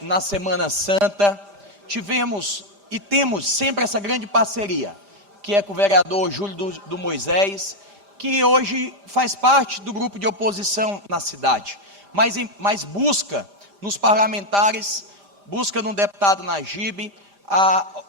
na Semana Santa. Tivemos e temos sempre essa grande parceria, que é com o vereador Júlio do Moisés, que hoje faz parte do grupo de oposição na cidade, mas busca nos parlamentares, busca no deputado Najib a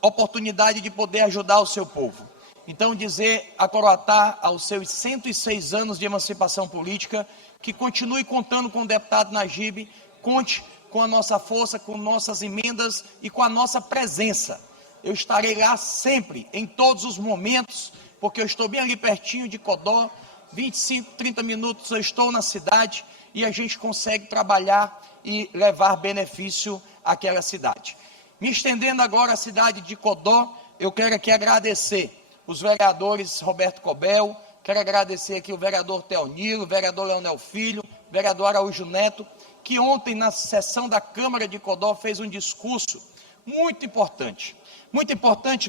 oportunidade de poder ajudar o seu povo. Então, dizer a Coroatá, aos seus 106 anos de emancipação política, que continue contando com o deputado Najib, conte com a nossa força, com nossas emendas e com a nossa presença. Eu estarei lá sempre, em todos os momentos, porque eu estou bem ali pertinho de Codó, 25, 30 minutos eu estou na cidade e a gente consegue trabalhar e levar benefício àquela cidade. Me estendendo agora à cidade de Codó, eu quero aqui agradecer os vereadores Roberto Cobel, quero agradecer aqui o vereador Teonilo, o vereador Leonel Filho, o vereador Araújo Neto, que ontem na sessão da Câmara de Codó fez um discurso muito importante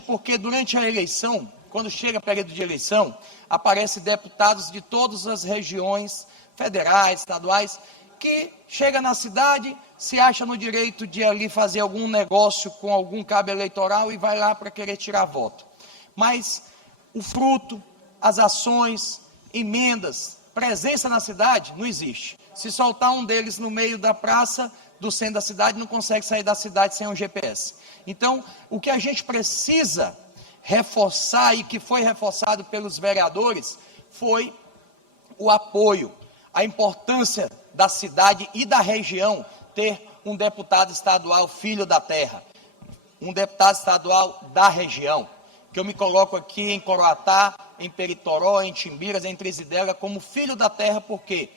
porque durante a eleição, quando chega o período de eleição, aparecem deputados de todas as regiões federais, estaduais, que chega na cidade, se acha no direito de ali fazer algum negócio com algum cabo eleitoral e vai lá para querer tirar voto. Mas o fruto, as ações, emendas, presença na cidade, não existe. Se soltar um deles no meio da praça, do centro da cidade, não consegue sair da cidade sem um GPS. Então, o que a gente precisa reforçar e que foi reforçado pelos vereadores foi o apoio, a importância da cidade e da região ter um deputado estadual filho da terra, um deputado estadual da região, que eu me coloco aqui em Coroatá, em Peritoró, em Timbiras, em Trizidela, como filho da terra, porque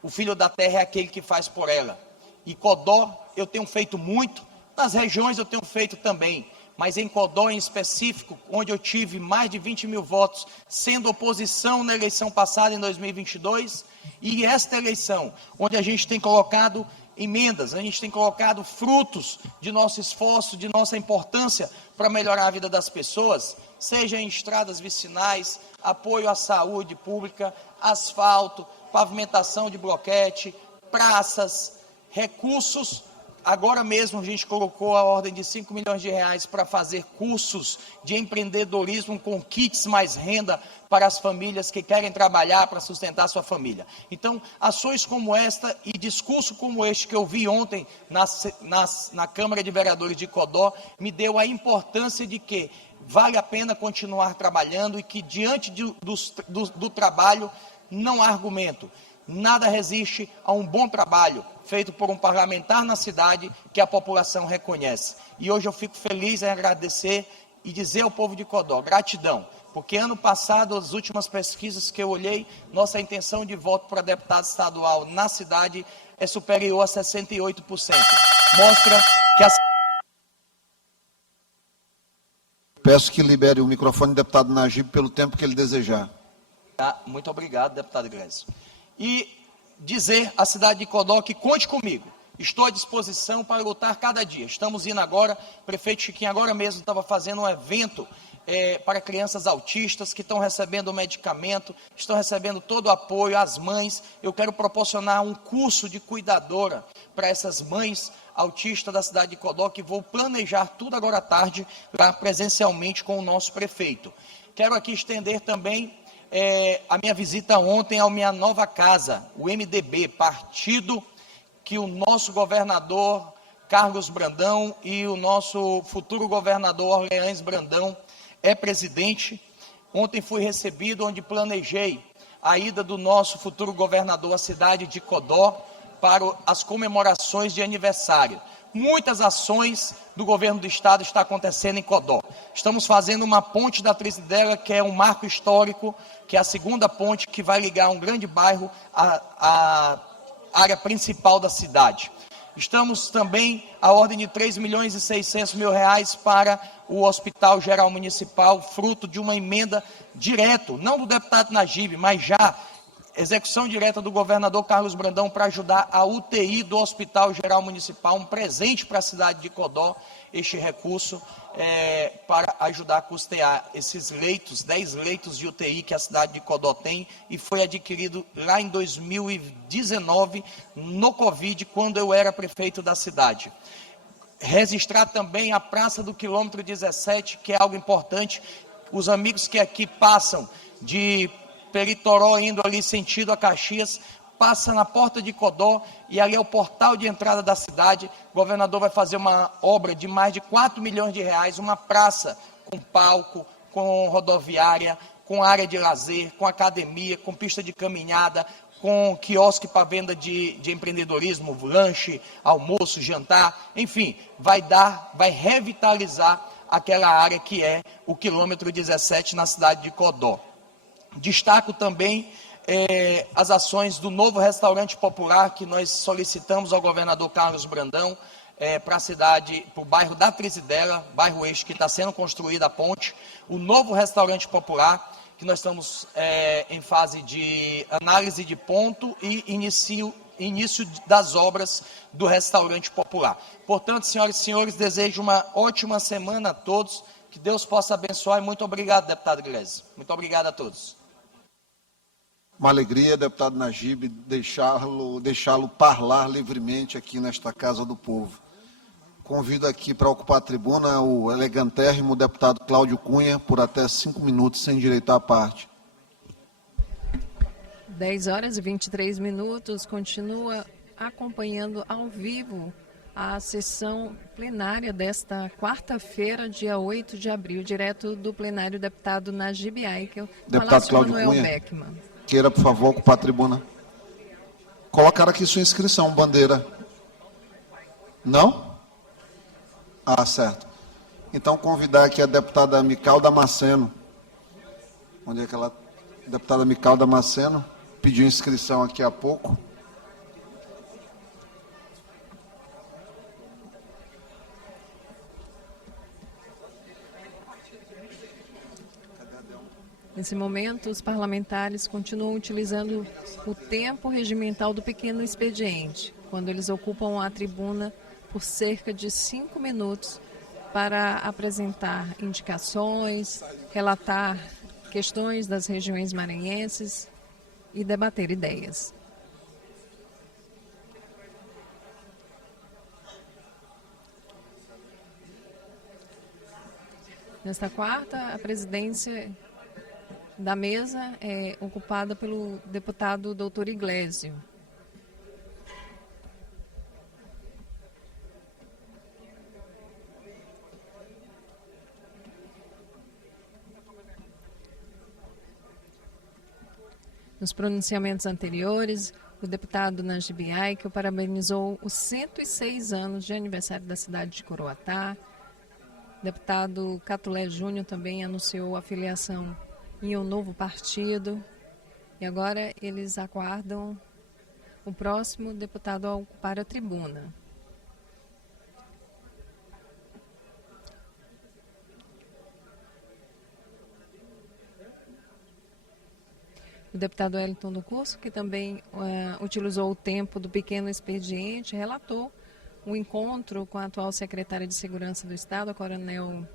o filho da terra é aquele que faz por ela. E Codó eu tenho feito muito, nas regiões eu tenho feito também, mas em Codó em específico, onde eu tive mais de 20 mil votos, sendo oposição na eleição passada em 2022, e esta eleição, onde a gente tem colocado emendas, a gente tem colocado frutos de nosso esforço, de nossa importância para melhorar a vida das pessoas, seja em estradas vicinais, apoio à saúde pública, asfalto, pavimentação de bloquete, praças, recursos. Agora mesmo a gente colocou a ordem de 5 milhões de reais para fazer cursos de empreendedorismo com kits mais renda para as famílias que querem trabalhar para sustentar sua família. Então, ações como esta e discurso como este que eu vi ontem na Câmara de Vereadores de Codó me deu a importância de que vale a pena continuar trabalhando e que diante do trabalho não há argumento. Nada resiste a um bom trabalho feito por um parlamentar na cidade que a população reconhece. E hoje eu fico feliz em agradecer e dizer ao povo de Codó, gratidão, porque ano passado, as últimas pesquisas que eu olhei, nossa intenção de voto para deputado estadual na cidade é superior a 68%. Mostra que a... Peço que libere o microfone do deputado Najib pelo tempo que ele desejar. Muito obrigado, deputado Iglesias. E dizer à cidade de Codó que conte comigo, estou à disposição para lutar cada dia. Estamos indo agora, o prefeito Chiquinho agora mesmo estava fazendo um evento para crianças autistas que estão recebendo medicamento, estão recebendo todo o apoio às mães. Eu quero proporcionar um curso de cuidadora para essas mães autistas da cidade de Codó, que vou planejar tudo agora à tarde, lá presencialmente com o nosso prefeito. Quero aqui estender também a minha visita ontem à minha nova casa, o MDB, partido que o nosso governador Carlos Brandão e o nosso futuro governador Orleans Brandão é presidente. Ontem fui recebido, onde planejei a ida do nosso futuro governador à cidade de Codó para as comemorações de aniversário. Muitas ações do governo do estado estão acontecendo em Codó. Estamos fazendo uma ponte da Trizidela, que é um marco histórico, que é a segunda ponte que vai ligar um grande bairro à área principal da cidade. Estamos também à ordem de 3 milhões e 600 mil reais para o Hospital Geral Municipal, fruto de uma emenda direto, não do deputado Najib, mas já execução direta do governador Carlos Brandão para ajudar a UTI do Hospital Geral Municipal, um presente para a cidade de Codó, este recurso para ajudar a custear esses leitos, 10 leitos de UTI que a cidade de Codó tem, e foi adquirido lá em 2019, no Covid, quando eu era prefeito da cidade. Registrar também a Praça do Quilômetro 17, que é algo importante. Os amigos que aqui passam de Peritoró, indo ali sentido a Caxias, passa na porta de Codó e ali é o portal de entrada da cidade. O governador vai fazer uma obra de mais de 4 milhões de reais, uma praça com palco, com rodoviária, com área de lazer, com academia, com pista de caminhada, com quiosque para venda de empreendedorismo, lanche, almoço, jantar, enfim, vai revitalizar aquela área que é o quilômetro 17 na cidade de Codó. Destaco também as ações do novo restaurante popular que nós solicitamos ao governador Carlos Brandão para a cidade, para o bairro da Trizidela, bairro Eixo, que está sendo construída a ponte, o novo restaurante popular, que nós estamos em fase de análise de ponto e início das obras do restaurante popular. Portanto, senhoras e senhores, desejo uma ótima semana a todos, que Deus possa abençoar e muito obrigado, deputado Gleisi. Muito obrigado a todos. Uma alegria, deputado Najib, deixá-lo falar livremente aqui nesta Casa do Povo. Convido aqui para ocupar a tribuna o elegantérrimo deputado Cláudio Cunha, por até 5 minutos, sem direito à parte. 10 horas e 23 minutos, continua acompanhando ao vivo a sessão plenária desta quarta-feira, dia 8 de abril, direto do plenário deputado Najib Aikel, Deputado Cláudio Manuel Cunha, Beckman. queira, por favor, ocupar a tribuna. Colocar aqui sua inscrição, bandeira. Não? Ah, certo. Então, convidar aqui a deputada Mical Damasceno. Onde é que ela... Deputada Mical Damasceno pediu inscrição aqui há pouco. Nesse momento, os parlamentares continuam utilizando o tempo regimental do pequeno expediente, quando eles ocupam a tribuna por cerca de 5 minutos para apresentar indicações, relatar questões das regiões maranhenses e debater ideias. Nesta quarta, a presidência da mesa é ocupada pelo deputado Dr. Iglesio. Nos pronunciamentos anteriores, o deputado Najib Aikel parabenizou os 106 anos de aniversário da cidade de Coroatá. O deputado Catulé Júnior também anunciou a filiação em um novo partido. E agora eles aguardam o próximo deputado a ocupar a tribuna. O deputado Wellington do Curso, que também utilizou o tempo do pequeno expediente, relatou um encontro com a atual secretária de Segurança do Estado, a coronel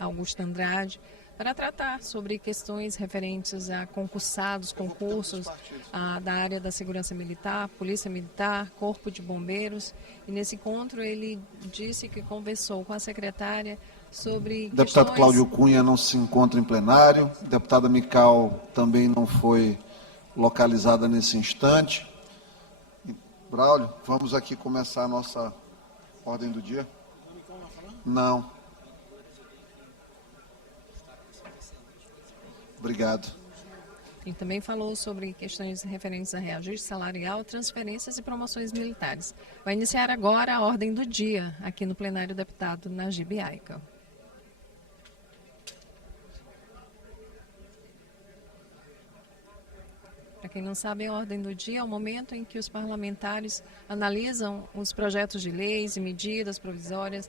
Augusta Andrade, para tratar sobre questões referentes a concursados, concursos da área da segurança militar, polícia militar, corpo de bombeiros. E nesse encontro ele disse que conversou com a secretária sobre Deputado Cláudio Cunha não se encontra em plenário. Deputada Mical também não foi localizada nesse instante. Braulio, vamos aqui começar a nossa ordem do dia? Não. Obrigado. Ele também falou sobre questões referentes a reajuste salarial, transferências e promoções militares. Vai iniciar agora a ordem do dia, aqui no plenário do deputado Najib Aikel. Para quem não sabe, a ordem do dia é o momento em que os parlamentares analisam os projetos de leis e medidas provisórias,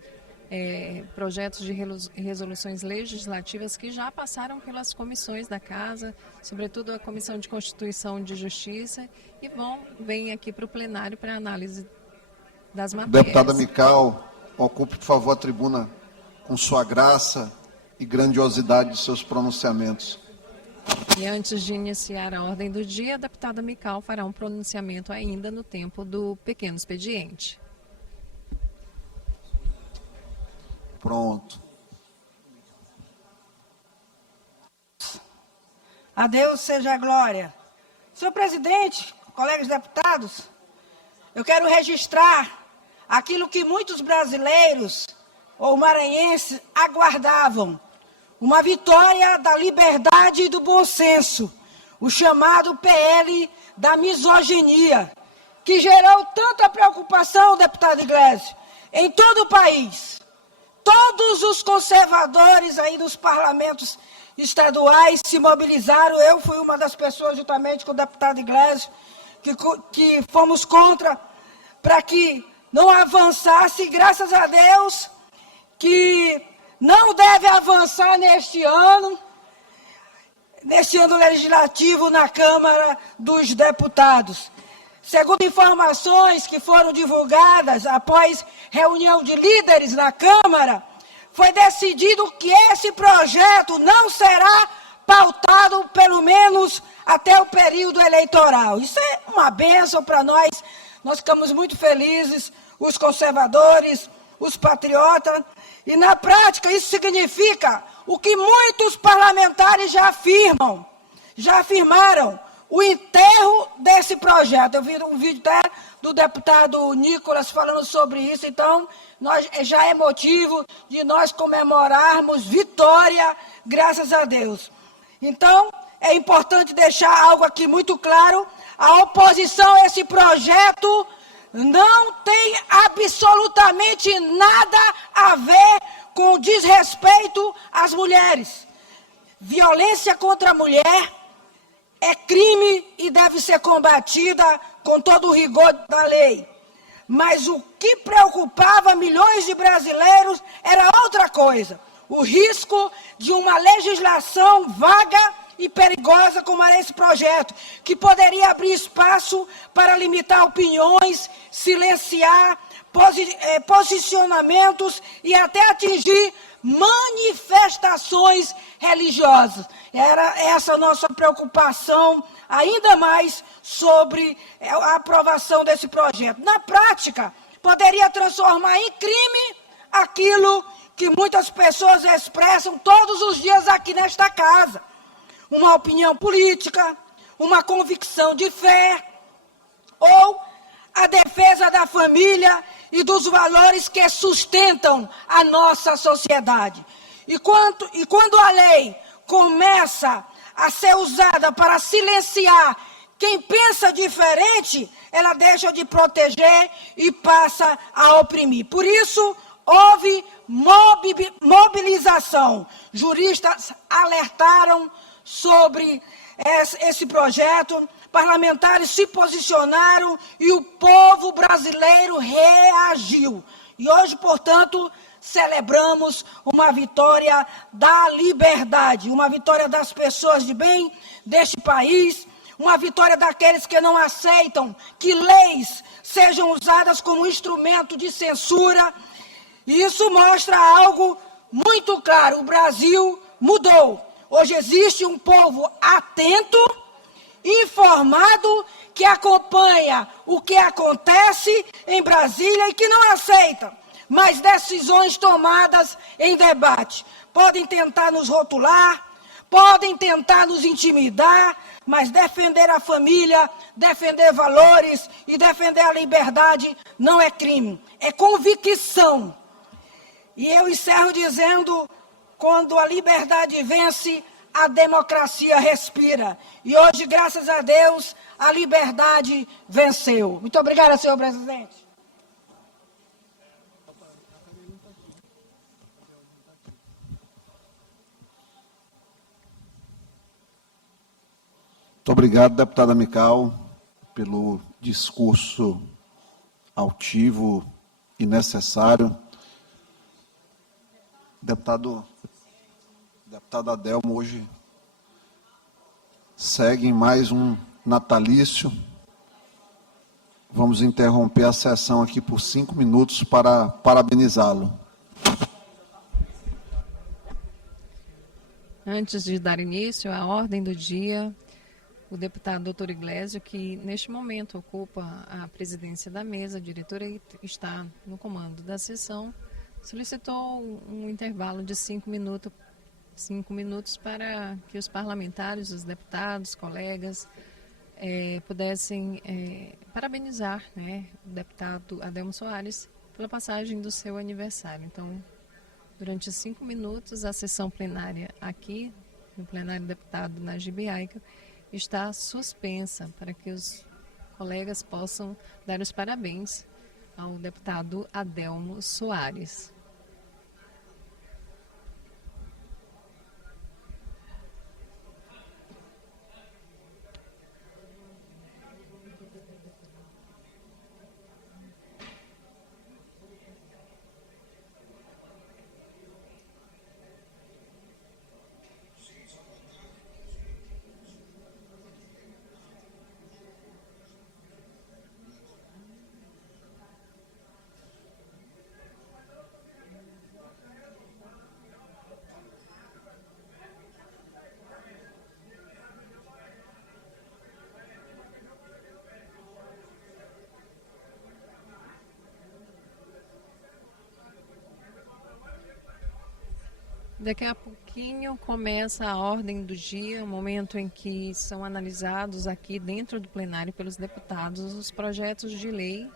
projetos de resoluções legislativas que já passaram pelas comissões da Casa, sobretudo a Comissão de Constituição e de Justiça, e vêm aqui para o plenário para análise das matérias. Deputada Mical, ocupe, por favor, a tribuna com sua graça e grandiosidade de seus pronunciamentos. E antes de iniciar a ordem do dia, a deputada Mical fará um pronunciamento ainda no tempo do pequeno expediente. Pronto. A Deus seja a glória. Senhor presidente, colegas deputados, eu quero registrar aquilo que muitos brasileiros ou maranhenses aguardavam. Uma vitória da liberdade e do bom senso. O chamado PL da misoginia, que gerou tanta preocupação, deputado Iglesias, em todo o país. Todos os conservadores aí dos parlamentos estaduais se mobilizaram. Eu fui uma das pessoas, juntamente com o deputado Iglesias, que fomos contra, para que não avançasse, graças a Deus, que não deve avançar neste ano legislativo na Câmara dos Deputados. Segundo informações que foram divulgadas após reunião de líderes na Câmara, foi decidido que esse projeto não será pautado, pelo menos até o período eleitoral. Isso é uma bênção para nós. Nós ficamos muito felizes, os conservadores, os patriotas. E, na prática, isso significa o que muitos parlamentares já afirmaram, o enterro desse projeto. Eu vi um vídeo até do deputado Nicolas falando sobre isso. Então, já é motivo de nós comemorarmos vitória, graças a Deus. Então, é importante deixar algo aqui muito claro: a oposição a esse projeto não tem absolutamente nada a ver com desrespeito às mulheres. Violência contra a mulher é crime e deve ser combatida com todo o rigor da lei. Mas o que preocupava milhões de brasileiros era outra coisa: o risco de uma legislação vaga e perigosa como era esse projeto, que poderia abrir espaço para limitar opiniões, silenciar posicionamentos e até atingir manifestações religiosas. Era essa a nossa preocupação, ainda mais sobre a aprovação desse projeto. Na prática, poderia transformar em crime aquilo que muitas pessoas expressam todos os dias aqui nesta casa: uma opinião política, uma convicção de fé, ou a defesa da família e dos valores que sustentam a nossa sociedade. E quando a lei começa a ser usada para silenciar quem pensa diferente, ela deixa de proteger e passa a oprimir. Por isso, houve mobilização. Juristas alertaram sobre esse projeto, parlamentares se posicionaram e o povo brasileiro reagiu. E hoje, portanto, celebramos uma vitória da liberdade, uma vitória das pessoas de bem deste país, uma vitória daqueles que não aceitam que leis sejam usadas como instrumento de censura. E isso mostra algo muito claro: o Brasil mudou. Hoje existe um povo atento, informado, que acompanha o que acontece em Brasília e que não aceita mais decisões tomadas em debate. Podem tentar nos rotular, podem tentar nos intimidar, mas defender a família, defender valores e defender a liberdade não é crime, é convicção. E eu encerro dizendo: quando a liberdade vence, a democracia respira. E hoje, graças a Deus, a liberdade venceu. Muito obrigada, senhor presidente. Muito obrigado, deputada Mical, pelo discurso altivo e necessário. Deputada Adelmo hoje segue em mais um natalício. Vamos interromper a sessão aqui por 5 minutos para parabenizá-lo. Antes de dar início à ordem do dia, o deputado doutor Iglesias, que neste momento ocupa a presidência da mesa, a diretora e está no comando da sessão, solicitou um intervalo de 5 minutos para que os parlamentares, os deputados, colegas, pudessem parabenizar, o deputado Adelmo Soares pela passagem do seu aniversário. Então, durante 5 minutos, a sessão plenária aqui, no plenário deputado Najib Aica, está suspensa para que os colegas possam dar os parabéns ao deputado Adelmo Soares. Daqui a pouquinho começa a ordem do dia, o momento em que são analisados aqui dentro do plenário pelos deputados os projetos de lei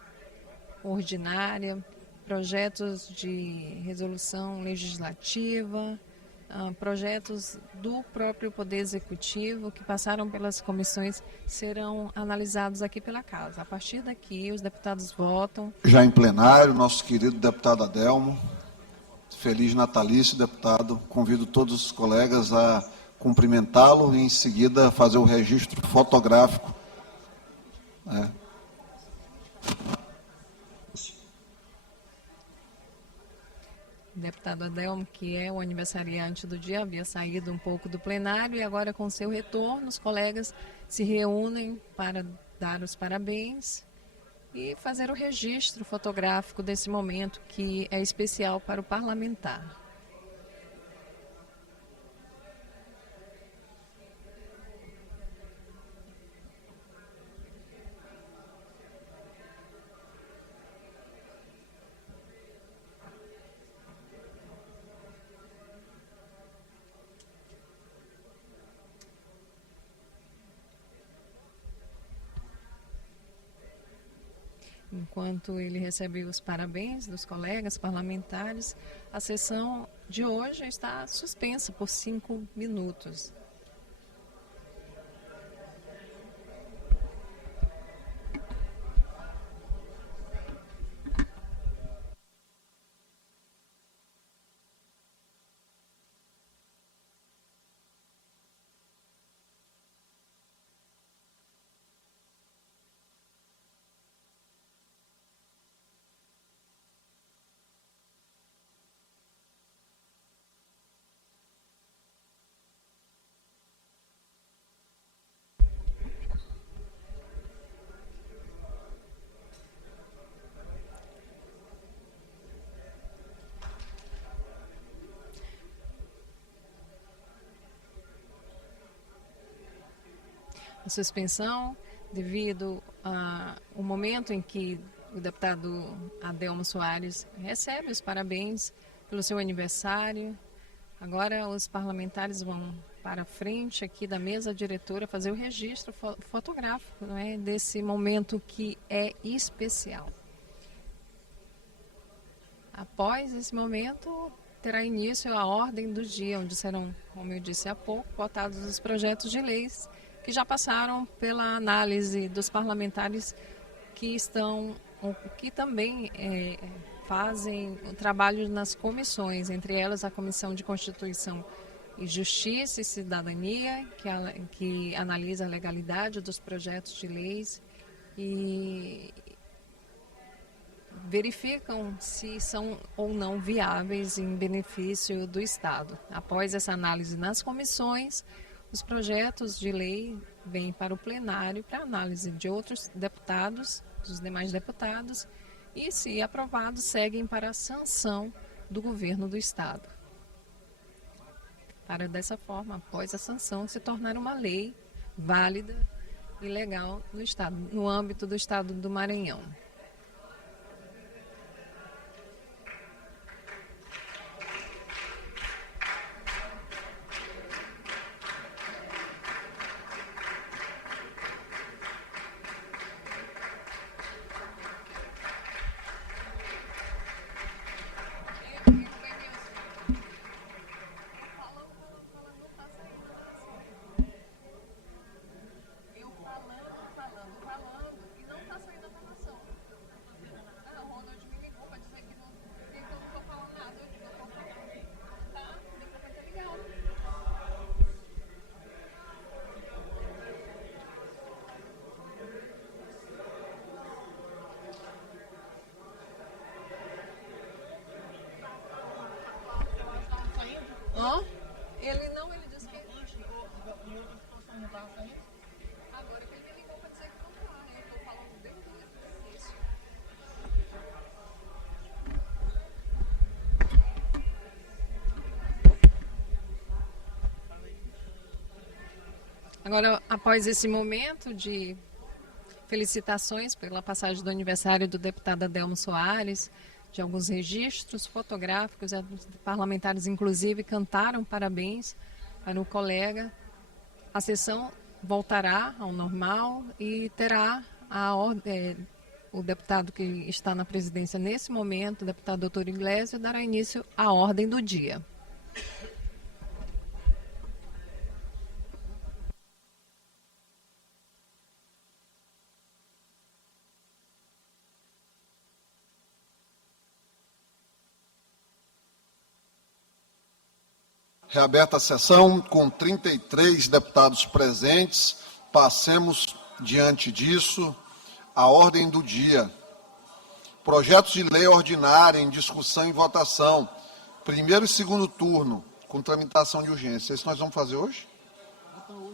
ordinária, projetos de resolução legislativa, projetos do próprio Poder Executivo que passaram pelas comissões serão analisados aqui pela Casa. A partir daqui, os deputados votam. Já em plenário, nosso querido deputado Adelmo. Feliz natalício, deputado. Convido todos os colegas a cumprimentá-lo e, em seguida, fazer o registro fotográfico. Deputado Adelmo, que é o aniversariante do dia, havia saído um pouco do plenário e agora, com seu retorno, os colegas se reúnem para dar os parabéns e fazer o registro fotográfico desse momento que é especial para o parlamentar. Enquanto ele recebe os parabéns dos colegas parlamentares, a sessão de hoje está suspensa por 5 minutos. A suspensão devido ao momento em que o deputado Adelmo Soares recebe os parabéns pelo seu aniversário. Agora os parlamentares vão para a frente aqui da mesa diretora fazer o registro fotográfico, não é, desse momento que é especial. Após esse momento, terá início a ordem do dia, onde serão, como eu disse há pouco, votados os projetos de leis que já passaram pela análise dos parlamentares que também fazem o trabalho nas comissões, entre elas a Comissão de Constituição e Justiça e Cidadania, que analisa a legalidade dos projetos de leis e verificam se são ou não viáveis em benefício do Estado. Após essa análise nas comissões, os projetos de lei vêm para o plenário para análise de outros deputados, dos demais deputados, e, se aprovados, seguem para a sanção do governo do Estado. Para, dessa forma, após a sanção, se tornar uma lei válida e legal no Estado, no âmbito do Estado do Maranhão. Hã? Ele não, ele disse que... Agora que ele me ligou para dizer que não tá, né? Eu tô falando bem disso. Agora, após esse momento de felicitações pela passagem do aniversário do deputado Adelmo Soares, de alguns registros fotográficos, os parlamentares inclusive cantaram parabéns para o colega. A sessão voltará ao normal e terá o deputado que está na presidência nesse momento, o deputado doutor Iglesias, dará início à ordem do dia. Reaberta a sessão, com 33 deputados presentes, passemos, diante disso, à ordem do dia. Projetos de lei ordinária em discussão e votação. Primeiro e segundo turno, com tramitação de urgência. Isso nós vamos fazer hoje?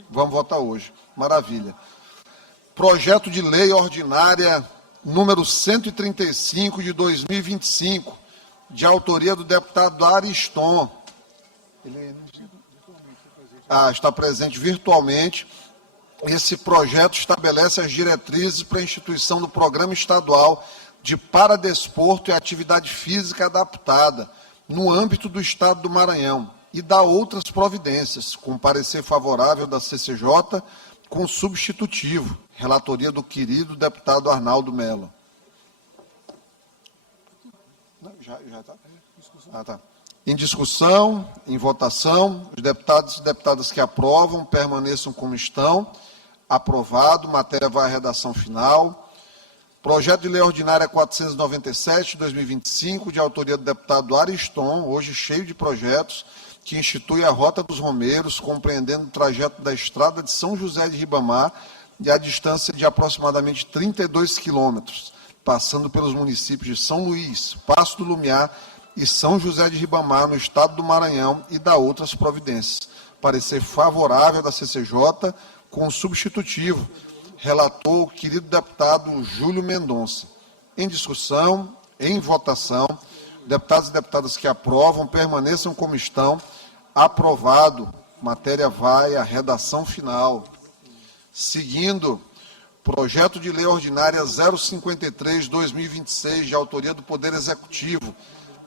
Vamos votar hoje. Maravilha. Projeto de lei ordinária número 135 de 2025, de autoria do deputado Ariston. Está presente virtualmente. Esse projeto estabelece as diretrizes para a instituição do Programa Estadual de Paradesporto e Atividade Física Adaptada no âmbito do Estado do Maranhão e dá outras providências, com parecer favorável da CCJ, com substitutivo, relatoria do querido deputado Arnaldo Melo. Já está? Tá. Em discussão, em votação, os deputados e deputadas que aprovam permaneçam como estão. Aprovado. Matéria vai à redação final. Projeto de lei ordinária 497 de 2025, de autoria do deputado Ariston, hoje cheio de projetos, que institui a Rota dos Romeiros, compreendendo o trajeto da estrada de São José de Ribamar e a distância de aproximadamente 32 quilômetros, passando pelos municípios de São Luís, Passo do Lumiar e São José de Ribamar, no estado do Maranhão, e dá outras providências. Parecer favorável da CCJ, com substitutivo. Relator o querido deputado Júlio Mendonça. Em discussão, em votação, deputados e deputadas que aprovam, permaneçam como estão. Aprovado. Matéria vai à redação final. Seguindo, projeto de lei ordinária 053/2026, de autoria do Poder Executivo,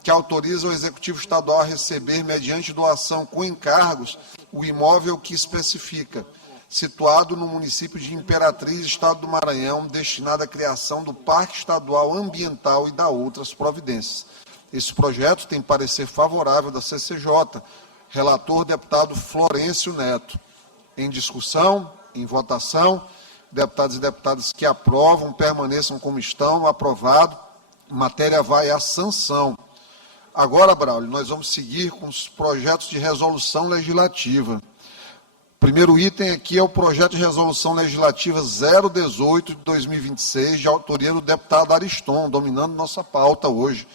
que autoriza o Executivo Estadual a receber, mediante doação com encargos, o imóvel que especifica, situado no município de Imperatriz, estado do Maranhão, destinado à criação do Parque Estadual Ambiental e dá outras providências. Esse projeto tem parecer favorável da CCJ. Relator, deputado Florencio Neto. Em discussão, em votação, deputados e deputadas que aprovam, permaneçam como estão. Aprovado. Matéria vai à sanção. Agora, Braulio, nós vamos seguir com os projetos de resolução legislativa. O primeiro item aqui é o projeto de resolução legislativa 018 de 2026, de autoria do deputado Ariston, dominando nossa pauta hoje,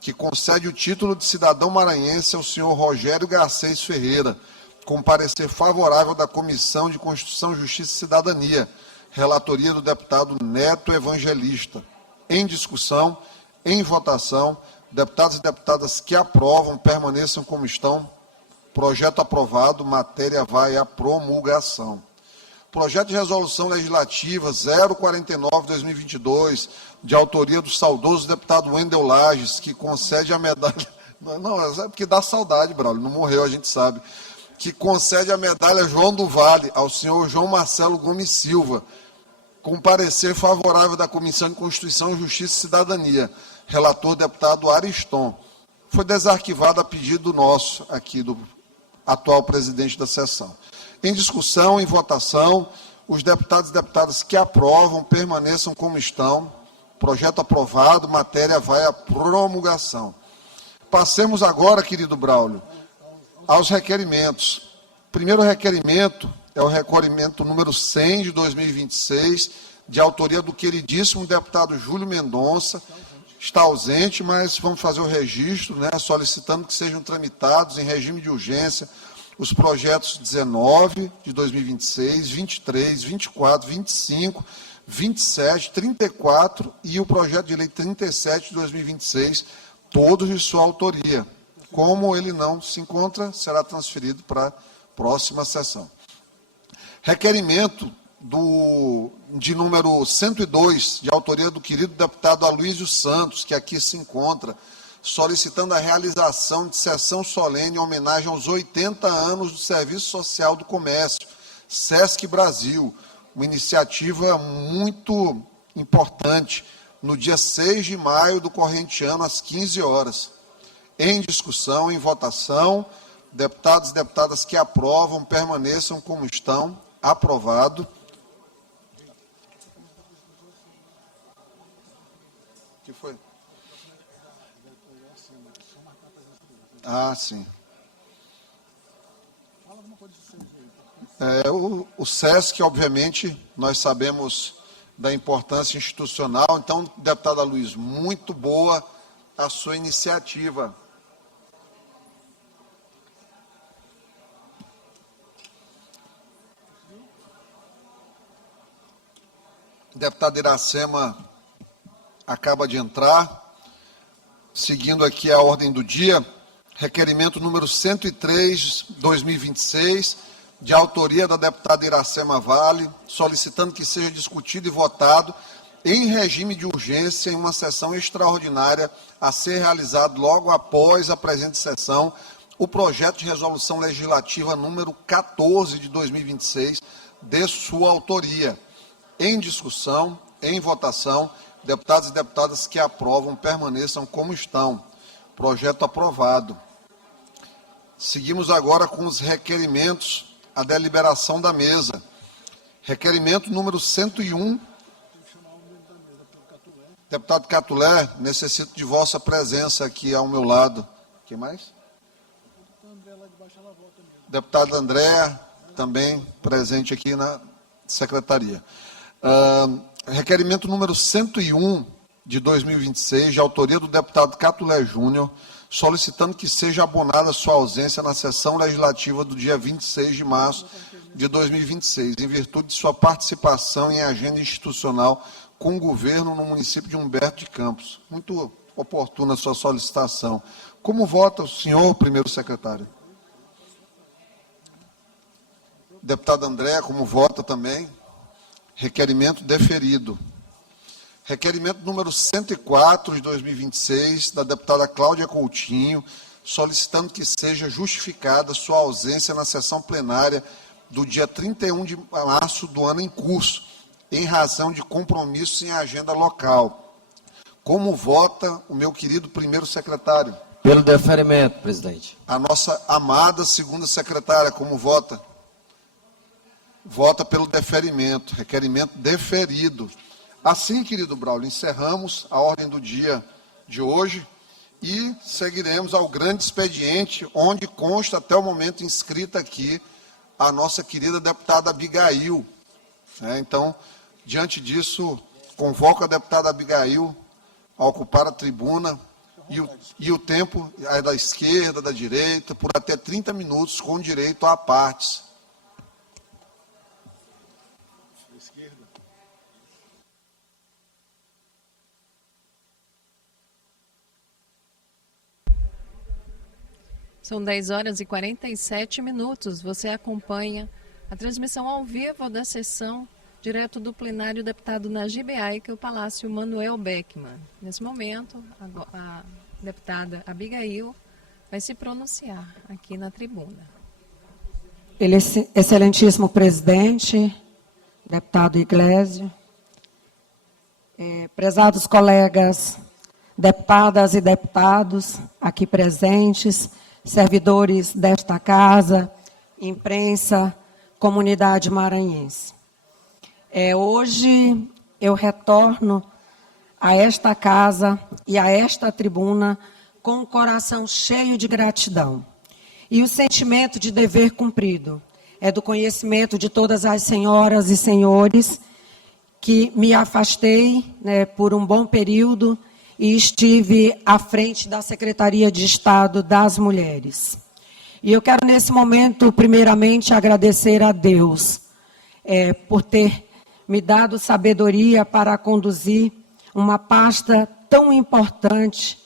que concede o título de cidadão maranhense ao senhor Rogério Garcês Ferreira, com parecer favorável da Comissão de Constituição, Justiça e Cidadania, relatoria do deputado Neto Evangelista. Em discussão, em votação, deputados e deputadas que aprovam, permaneçam como estão. Projeto aprovado, matéria vai à promulgação. Projeto de resolução legislativa 049/2022, de autoria do saudoso deputado Wendel Lages, que concede a medalha... Não, é porque dá saudade, Braulio, não morreu, a gente sabe. Que concede a medalha João do Vale ao senhor João Marcelo Gomes Silva, com parecer favorável da Comissão de Constituição, Justiça e Cidadania. Relator, deputado Ariston. Foi desarquivado a pedido nosso, aqui do atual presidente da sessão. Em discussão, em votação, os deputados e deputadas que aprovam, permaneçam como estão. Projeto aprovado, matéria vai à promulgação. Passemos agora, querido Braulio, aos requerimentos. Primeiro requerimento é o requerimento número 100 de 2026, de autoria do queridíssimo deputado Júlio Mendonça, está ausente, mas vamos fazer o registro, né, solicitando que sejam tramitados em regime de urgência os projetos 19 de 2026, 23, 24, 25, 27, 34 e o projeto de lei 37 de 2026, todos de sua autoria. Como ele não se encontra, será transferido para a próxima sessão. Requerimento de número 102, de autoria do querido deputado Aloysio Santos, que aqui se encontra, solicitando a realização de sessão solene em homenagem aos 80 anos do Serviço Social do Comércio, SESC Brasil, uma iniciativa muito importante, no dia 6 de maio do corrente ano, às 15 horas. Em discussão, em votação, deputados e deputadas que aprovam, permaneçam como estão. Aprovado. O que foi? Ah, sim. O SESC, obviamente, nós sabemos da importância institucional. Então, deputado Aloysio, muito boa a sua iniciativa. Deputado Iracema acaba de entrar. Seguindo aqui a ordem do dia, requerimento número 103, 2026, de autoria da deputada Iracema Vale, solicitando que seja discutido e votado em regime de urgência em uma sessão extraordinária a ser realizado logo após a presente sessão, o projeto de resolução legislativa número 14 de 2026, de sua autoria. Em discussão, em votação, deputados e deputadas que aprovam permaneçam como estão. Projeto aprovado. Seguimos agora com os requerimentos, a deliberação da mesa. Requerimento número 101. Deputado Catulé, necessito de vossa presença aqui ao meu lado. Quem mais? Deputada Andréa, também presente aqui na secretaria. Requerimento número 101 de 2026, de autoria do deputado Catulé Júnior, solicitando que seja abonada sua ausência na sessão legislativa do dia 26 de março de 2026, em virtude de sua participação em agenda institucional com o governo no município de Humberto de Campos. Muito oportuna a sua solicitação. Como vota o senhor, primeiro secretário? Deputada Andréa, como vota também? Requerimento deferido. Requerimento número 104 de 2026, da deputada Cláudia Coutinho, solicitando que seja justificada sua ausência na sessão plenária do dia 31 de março do ano em curso, em razão de compromissos em agenda local. Como vota o meu querido primeiro secretário? Pelo deferimento, presidente. A nossa amada segunda secretária, como vota? Vota pelo deferimento, requerimento deferido. Assim, querido Braulio, encerramos a ordem do dia de hoje e seguiremos ao grande expediente, onde consta até o momento inscrita aqui a nossa querida deputada Abigail. Então, diante disso, convoco a deputada Abigail a ocupar a tribuna e o tempo é da esquerda, da direita, por até 30 minutos, com direito a partes. São 10 horas e 47 minutos. Você acompanha a transmissão ao vivo da sessão, direto do plenário deputado Najib Aica, o Palácio Manuel Beckmann. Nesse momento, a deputada Abigail vai se pronunciar aqui na tribuna. Excelentíssimo presidente, deputado Iglesio, prezados colegas, deputadas e deputados aqui presentes, servidores desta casa, imprensa, comunidade maranhense. Hoje eu retorno a esta casa e a esta tribuna com o coração cheio de gratidão. E o sentimento de dever cumprido é do conhecimento de todas as senhoras e senhores que me afastei, por um bom período e estive à frente da Secretaria de Estado das Mulheres. E eu quero, nesse momento, primeiramente, agradecer a Deus por ter me dado sabedoria para conduzir uma pasta tão importante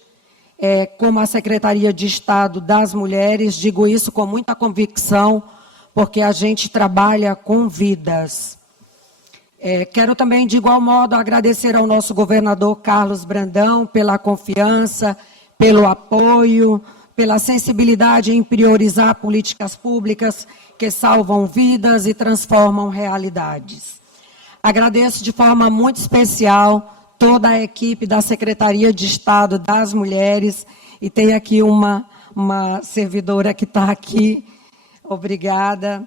como a Secretaria de Estado das Mulheres. Digo isso com muita convicção, porque a gente trabalha com vidas. Quero também, de igual modo, agradecer ao nosso governador Carlos Brandão pela confiança, pelo apoio, pela sensibilidade em priorizar políticas públicas que salvam vidas e transformam realidades. Agradeço de forma muito especial toda a equipe da Secretaria de Estado das Mulheres, e tem aqui uma servidora que está aqui. Obrigada.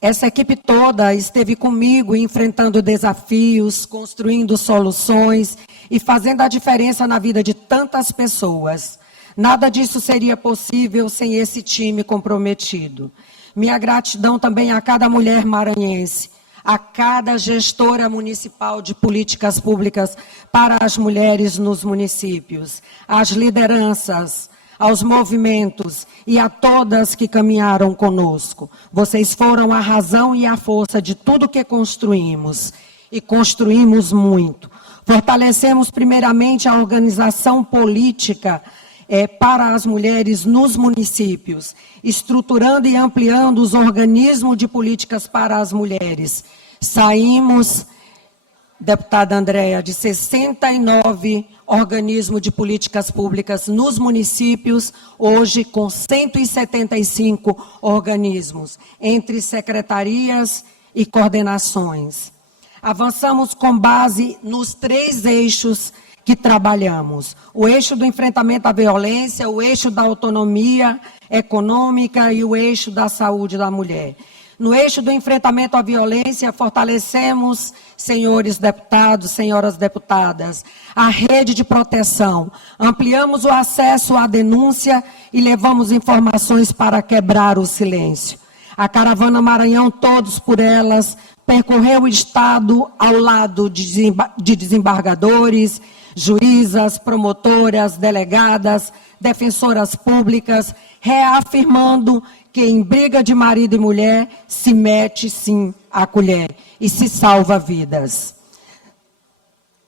Essa equipe toda esteve comigo enfrentando desafios, construindo soluções e fazendo a diferença na vida de tantas pessoas. Nada disso seria possível sem esse time comprometido. Minha gratidão também a cada mulher maranhense, a cada gestora municipal de políticas públicas para as mulheres nos municípios, às lideranças, aos movimentos e a todas que caminharam conosco. Vocês foram a razão e a força de tudo que construímos, e construímos muito. Fortalecemos primeiramente a organização política para as mulheres nos municípios, estruturando e ampliando os organismos de políticas para as mulheres. Saímos, deputada Andréa, de 69 organismos de políticas públicas nos municípios, hoje com 175 organismos, entre secretarias e coordenações. Avançamos com base nos 3 eixos que trabalhamos: o eixo do enfrentamento à violência, o eixo da autonomia econômica e o eixo da saúde da mulher. No eixo do enfrentamento à violência, fortalecemos, senhores deputados, senhoras deputadas, a rede de proteção. Ampliamos o acesso à denúncia e levamos informações para quebrar o silêncio. A Caravana Maranhão, todos por elas, percorreu o Estado ao lado de desembargadores, juízas, promotoras, delegadas, defensoras públicas, reafirmando que em briga de marido e mulher se mete, sim, a colher e se salva vidas.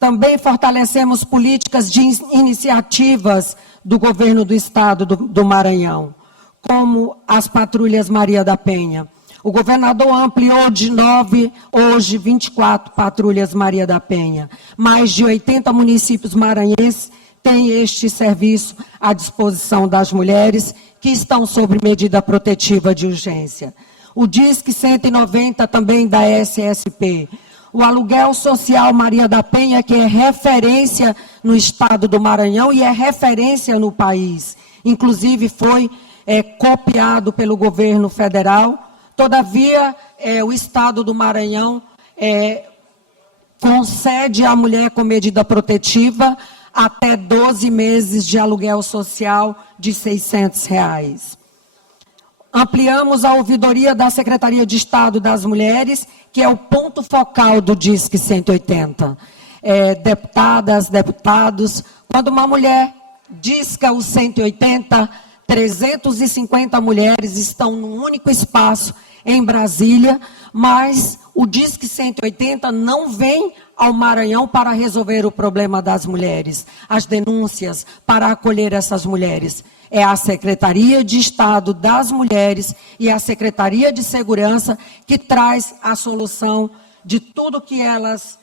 Também fortalecemos políticas de iniciativas do governo do Estado do Maranhão, como as patrulhas Maria da Penha. O governador ampliou de 9, hoje 24 patrulhas Maria da Penha. Mais de 80 municípios maranhenses têm este serviço à disposição das mulheres que estão sob medida protetiva de urgência. O Disque 190 também da SSP. O aluguel social Maria da Penha, que é referência no estado do Maranhão e é referência no país. Inclusive foi copiado pelo governo federal. Todavia, o estado do Maranhão concede à mulher com medida protetiva até 12 meses de aluguel social de R$ 600. Ampliamos a ouvidoria da Secretaria de Estado das Mulheres, que é o ponto focal do Disque 180. Deputadas, deputados, quando uma mulher disca o 180, 350 mulheres estão num único espaço em Brasília, mas o Disque 180 não vem ao Maranhão para resolver o problema das mulheres, as denúncias para acolher essas mulheres. É a Secretaria de Estado das Mulheres e a Secretaria de Segurança que traz a solução de tudo que elas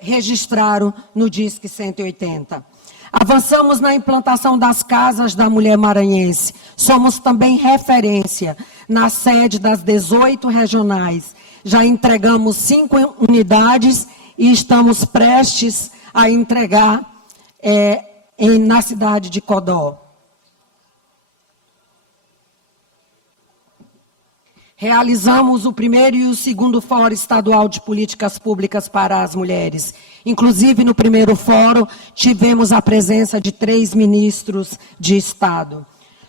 registraram no Disque 180. Avançamos na implantação das casas da mulher maranhense. Somos também referência na sede das 18 regionais. Já entregamos 5 unidades e estamos prestes a entregar na cidade de Codó. Realizamos o primeiro e o segundo Fórum Estadual de Políticas Públicas para as Mulheres. Inclusive, no primeiro fórum, tivemos a presença de 3 ministros de Estado.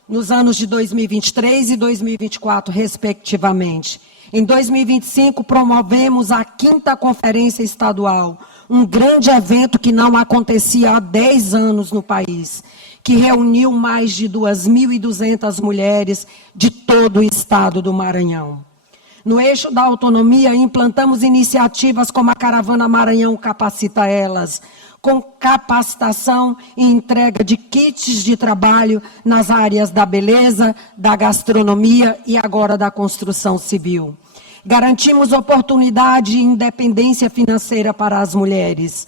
nos anos de 2023 e 2024, respectivamente. Em 2025, promovemos a 5ª Conferência Estadual, um grande evento que não acontecia há 10 anos no país, que reuniu mais de 2.200 mulheres de todo o estado do Maranhão. No eixo da autonomia, implantamos iniciativas como a Caravana Maranhão Capacita Elas, com capacitação e entrega de kits de trabalho nas áreas da beleza, da gastronomia e agora da construção civil. Garantimos oportunidade e independência financeira para as mulheres.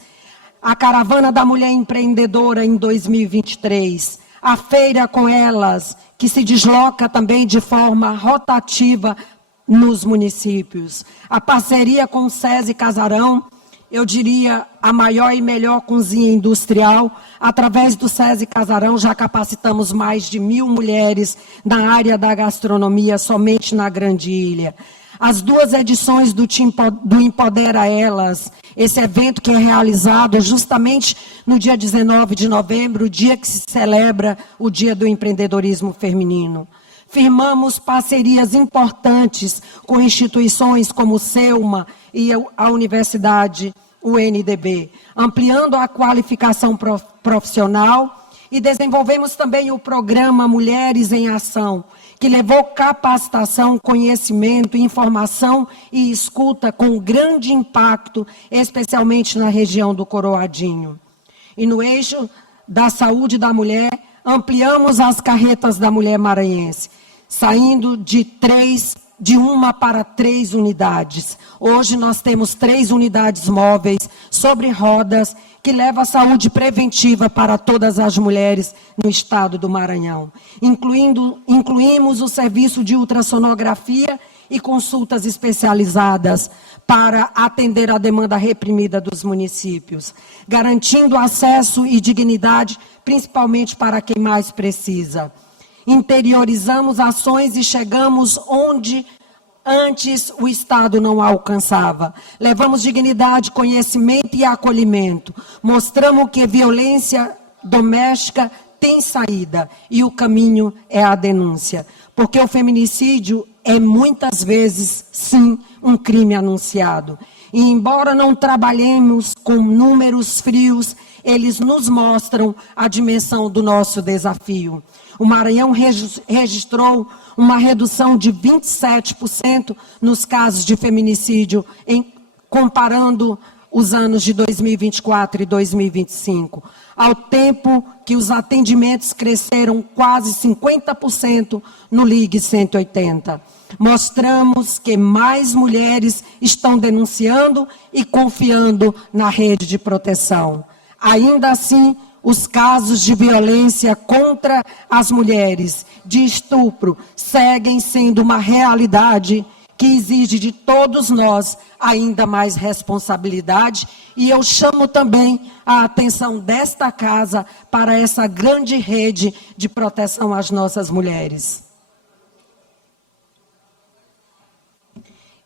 A Caravana da Mulher Empreendedora em 2023. A Feira com Elas, que se desloca também de forma rotativa nos municípios. A parceria com o SESI Casarão, eu diria, a maior e melhor cozinha industrial. Através do SESI Casarão, já capacitamos mais de 1.000 mulheres na área da gastronomia, somente na Grande Ilha. As 2 edições do Empodera Elas, esse evento que é realizado justamente no dia 19 de novembro, o dia que se celebra o Dia do Empreendedorismo Feminino. Firmamos parcerias importantes com instituições como o SEUMA e a Universidade UNDB, ampliando a qualificação profissional, e desenvolvemos também o programa Mulheres em Ação, que levou capacitação, conhecimento, informação e escuta com grande impacto, especialmente na região do Coroadinho. E no eixo da saúde da mulher, ampliamos as carretas da mulher maranhense, saindo de 1 para 3 unidades. Hoje nós temos 3 unidades móveis sobre rodas que levam a saúde preventiva para todas as mulheres no estado do Maranhão. Incluímos o serviço de ultrassonografia e consultas especializadas para atender a demanda reprimida dos municípios, garantindo acesso e dignidade, principalmente para quem mais precisa. Interiorizamos ações e chegamos onde antes o Estado não alcançava. Levamos dignidade, conhecimento e acolhimento. Mostramos que violência doméstica tem saída e o caminho é a denúncia. Porque o feminicídio é muitas vezes, sim, um crime anunciado. E embora não trabalhemos com números frios, eles nos mostram a dimensão do nosso desafio. O Maranhão registrou uma redução de 27% nos casos de feminicídio, comparando os anos de 2024 e 2025, ao tempo que os atendimentos cresceram quase 50% no Ligue 180. Mostramos que mais mulheres estão denunciando e confiando na rede de proteção. Ainda assim, os casos de violência contra as mulheres, de estupro, seguem sendo uma realidade que exige de todos nós ainda mais responsabilidade. E eu chamo também a atenção desta casa para essa grande rede de proteção às nossas mulheres.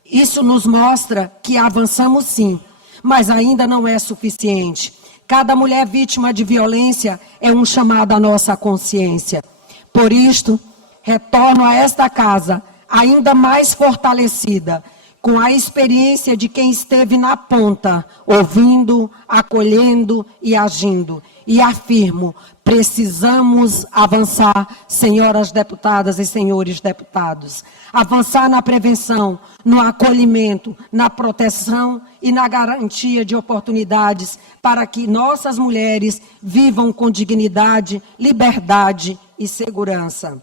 Isso nos mostra que avançamos sim, mas ainda não é suficiente. Cada mulher vítima de violência é um chamado à nossa consciência. Por isto, retorno a esta casa ainda mais fortalecida, com a experiência de quem esteve na ponta, ouvindo, acolhendo e agindo. E afirmo, precisamos avançar, senhoras deputadas e senhores deputados. Avançar na prevenção, no acolhimento, na proteção e na garantia de oportunidades para que nossas mulheres vivam com dignidade, liberdade e segurança.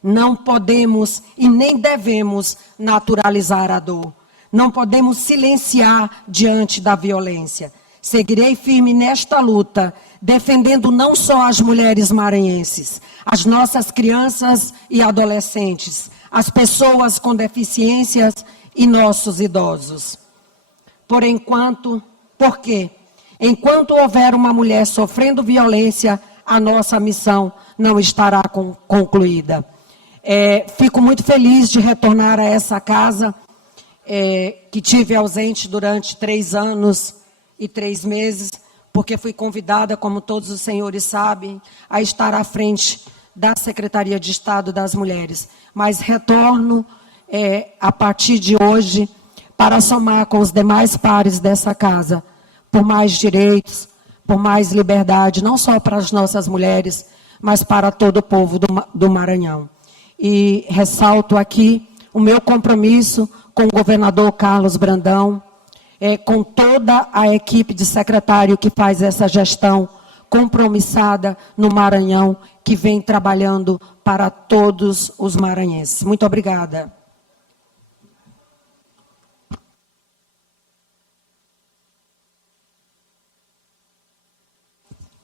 Não podemos e nem devemos naturalizar a dor. Não podemos silenciar diante da violência. Seguirei firme nesta luta, defendendo não só as mulheres maranhenses, as nossas crianças e adolescentes, as pessoas com deficiências e nossos idosos. Por quê? Enquanto houver uma mulher sofrendo violência, a nossa missão não estará concluída. Fico muito feliz de retornar a essa casa, que tive ausente durante 3 anos e 3 meses, porque fui convidada, como todos os senhores sabem, a estar à frente da Secretaria de Estado das Mulheres, mas retorno a partir de hoje para somar com os demais pares dessa casa, por mais direitos, por mais liberdade, não só para as nossas mulheres, mas para todo o povo do Maranhão. E ressalto aqui o meu compromisso com o governador Carlos Brandão, com toda a equipe de secretário que faz essa gestão compromissada no Maranhão, que vem trabalhando para todos os maranhenses. Muito obrigada.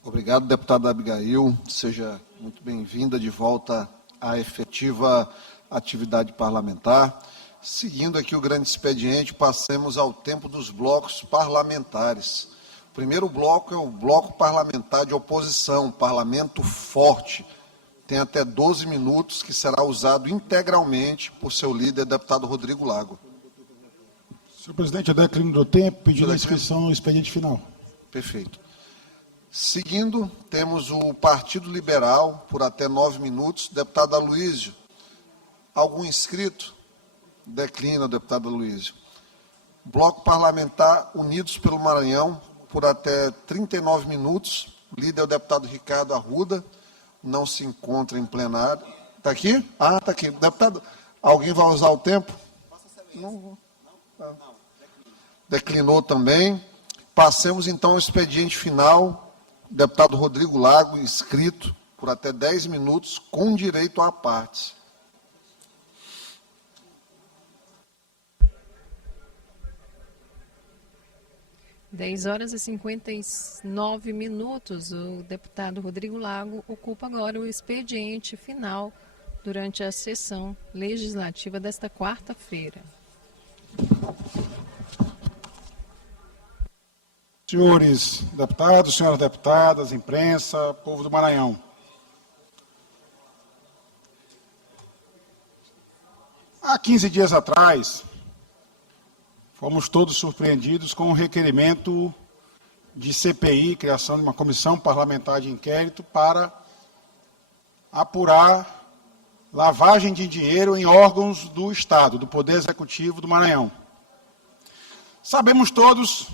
Obrigado, deputada Abigail. Seja muito bem-vinda de volta à efetiva atividade parlamentar. Seguindo aqui o grande expediente, passemos ao tempo dos blocos parlamentares. O primeiro bloco é o bloco parlamentar de oposição, Parlamento Forte. Tem até 12 minutos, que será usado integralmente por seu líder, deputado Rodrigo Lago. Senhor presidente, eu declino do tempo, pedindo a inscrição no expediente final. Perfeito. Seguindo, temos o Partido Liberal, por até 9 minutos. Deputado Aloysio, algum inscrito? Declina, deputado Aloysio. Bloco Parlamentar Unidos pelo Maranhão, por até 39 minutos. O líder é o deputado Ricardo Arruda, não se encontra em plenário. Está aqui? Ah, está aqui. Deputado, alguém vai usar o tempo? Não vou. Declinou também. Passemos, então, ao expediente final. Deputado Rodrigo Lago, inscrito, por até 10 minutos, com direito à parte. Dez horas e 59 minutos. O deputado Rodrigo Lago ocupa agora o expediente final durante a sessão legislativa desta quarta-feira. Senhores deputados, senhoras deputadas, imprensa, povo do Maranhão. Há 15 dias atrás, fomos todos surpreendidos com um requerimento de CPI, criação de uma comissão parlamentar de inquérito para apurar lavagem de dinheiro em órgãos do Estado, do Poder Executivo do Maranhão. Sabemos todos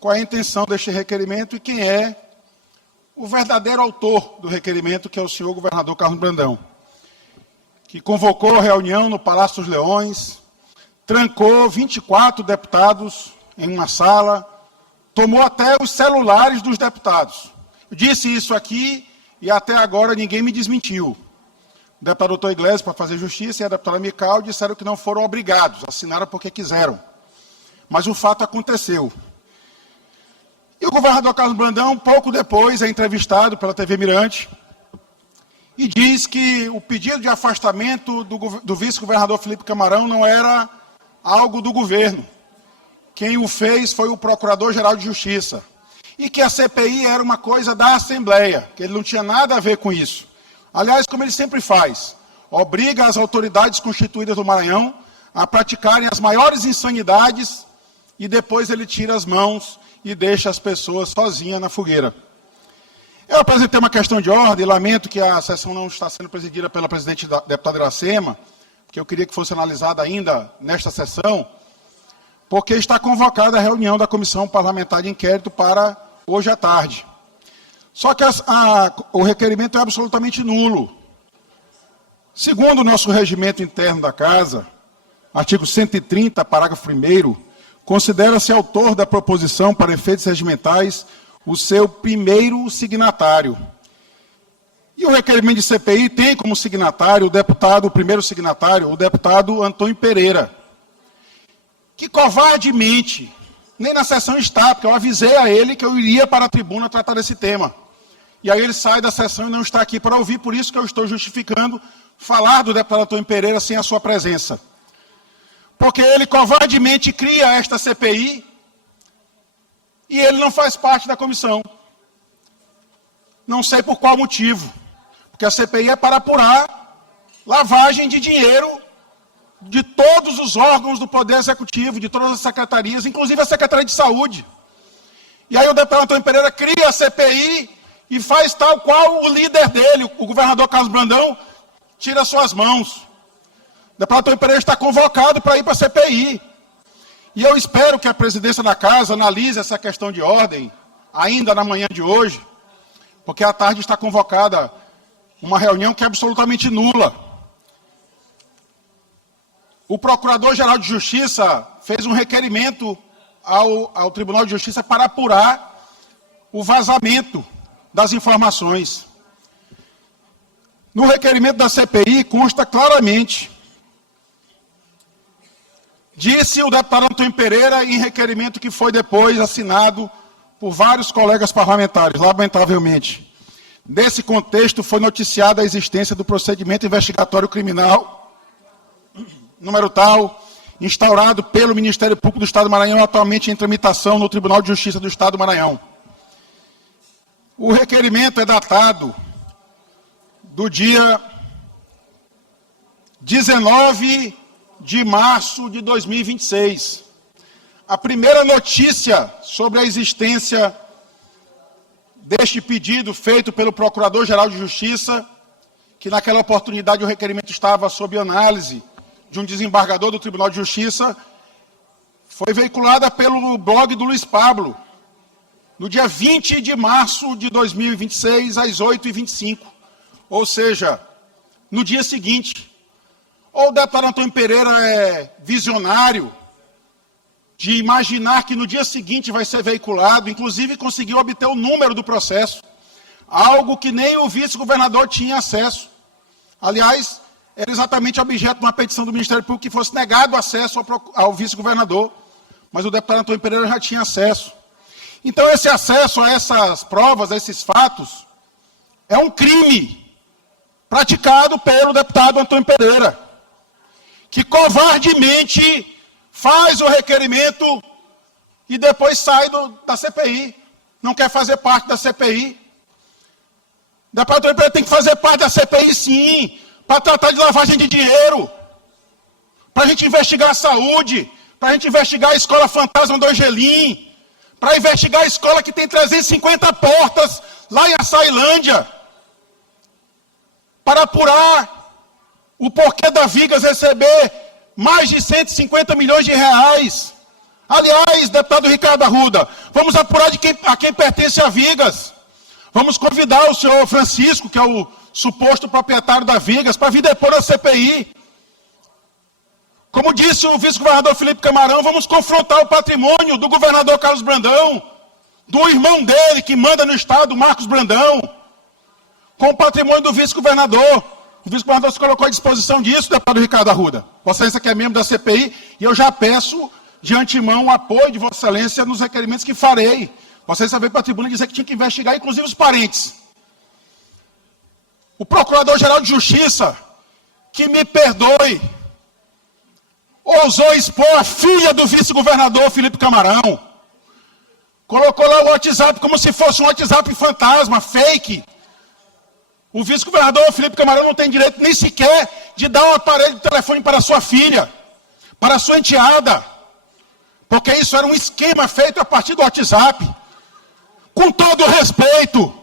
qual é a intenção deste requerimento e quem é o verdadeiro autor do requerimento, que é o senhor governador Carlos Brandão, que convocou a reunião no Palácio dos Leões, trancou 24 deputados em uma sala, tomou até os celulares dos deputados. Eu disse isso aqui e até agora ninguém me desmentiu. O deputado doutor Iglesias, para fazer justiça, e a deputada Mical disseram que não foram obrigados, assinaram porque quiseram. Mas o fato aconteceu. E o governador Carlos Brandão, pouco depois, é entrevistado pela TV Mirante e diz que o pedido de afastamento do vice-governador Felipe Camarão não era algo do governo. Quem o fez foi o Procurador-Geral de Justiça. E que a CPI era uma coisa da Assembleia, que ele não tinha nada a ver com isso. Aliás, como ele sempre faz, obriga as autoridades constituídas do Maranhão a praticarem as maiores insanidades e depois ele tira as mãos e deixa as pessoas sozinhas na fogueira. Eu apresentei uma questão de ordem, lamento que a sessão não está sendo presidida pela presidente da deputada Iracema, que eu queria que fosse analisada ainda nesta sessão, porque está convocada a reunião da Comissão Parlamentar de Inquérito para hoje à tarde. Só que o requerimento é absolutamente nulo. Segundo o nosso regimento interno da Casa, artigo 130, parágrafo 1º, considera-se autor da proposição para efeitos regimentais o seu primeiro signatário. E o requerimento de CPI tem como signatário o primeiro signatário, o deputado Antônio Pereira, que covardemente, nem na sessão está, porque eu avisei a ele que eu iria para a tribuna tratar desse tema. E aí ele sai da sessão e não está aqui para ouvir, por isso que eu estou justificando falar do deputado Antônio Pereira sem a sua presença. Porque ele covardemente cria esta CPI e ele não faz parte da comissão. Não sei por qual motivo. Porque a CPI é para apurar lavagem de dinheiro de todos os órgãos do Poder Executivo, de todas as secretarias, inclusive a Secretaria de Saúde. E aí o deputado Antônio Pereira cria a CPI e faz tal qual o líder dele, o governador Carlos Brandão, tira suas mãos. O deputado Antônio Pereira está convocado para ir para a CPI. E eu espero que a presidência da Casa analise essa questão de ordem, ainda na manhã de hoje, porque à tarde está convocada uma reunião que é absolutamente nula. O Procurador-Geral de Justiça fez um requerimento ao Tribunal de Justiça para apurar o vazamento das informações. No requerimento da CPI consta claramente, disse o deputado Antônio Pereira em requerimento que foi depois assinado por vários colegas parlamentares, lamentavelmente. Nesse contexto, foi noticiada a existência do procedimento investigatório criminal, número tal, instaurado pelo Ministério Público do Estado do Maranhão, atualmente em tramitação no Tribunal de Justiça do Estado do Maranhão. O requerimento é datado do dia 19 de março de 2026. A primeira notícia sobre a existência deste pedido feito pelo Procurador-Geral de Justiça, que naquela oportunidade o requerimento estava sob análise de um desembargador do Tribunal de Justiça, foi veiculada pelo blog do Luiz Pablo, no dia 20 de março de 2026, às 8h25. Ou seja, no dia seguinte. Ou o deputado Antônio Pereira é visionário de imaginar que no dia seguinte vai ser veiculado, inclusive conseguiu obter o número do processo, algo que nem o vice-governador tinha acesso. Aliás, era exatamente objeto de uma petição do Ministério Público que fosse negado acesso ao vice-governador, mas o deputado Antônio Pereira já tinha acesso. Então, esse acesso a essas provas, a esses fatos, é um crime praticado pelo deputado Antônio Pereira, que covardemente faz o requerimento e depois sai da CPI. Não quer fazer parte da CPI. O deputado Antônio Pereira tem que fazer parte da CPI, sim, para tratar de lavagem de dinheiro, para a gente investigar a saúde, para a gente investigar a escola fantasma do Angelim, para investigar a escola que tem 350 portas lá em Açailândia, para apurar o porquê da Vigas receber mais de 150 milhões de reais. Aliás, deputado Ricardo Arruda, vamos apurar a quem pertence a Vigas. Vamos convidar o senhor Francisco, que é o suposto proprietário da Vigas, para vir depor a CPI. Como disse o vice-governador Felipe Camarão, vamos confrontar o patrimônio do governador Carlos Brandão, do irmão dele, que manda no estado, Marcos Brandão, com o patrimônio do vice-governador. O vice-governador se colocou à disposição disso, deputado Ricardo Arruda. Vossa Excelência que é membro da CPI, e eu já peço de antemão o apoio de Vossa Excelência nos requerimentos que farei. Vossa Excelência veio para a tribuna dizer que tinha que investigar, inclusive, os parentes. O Procurador-Geral de Justiça, que me perdoe, ousou expor a filha do vice-governador Felipe Camarão. Colocou lá o WhatsApp como se fosse um WhatsApp fantasma, fake. O vice-governador Felipe Camarão não tem direito nem sequer de dar um aparelho de telefone para sua filha, para sua enteada, porque isso era um esquema feito a partir do WhatsApp. Com todo o respeito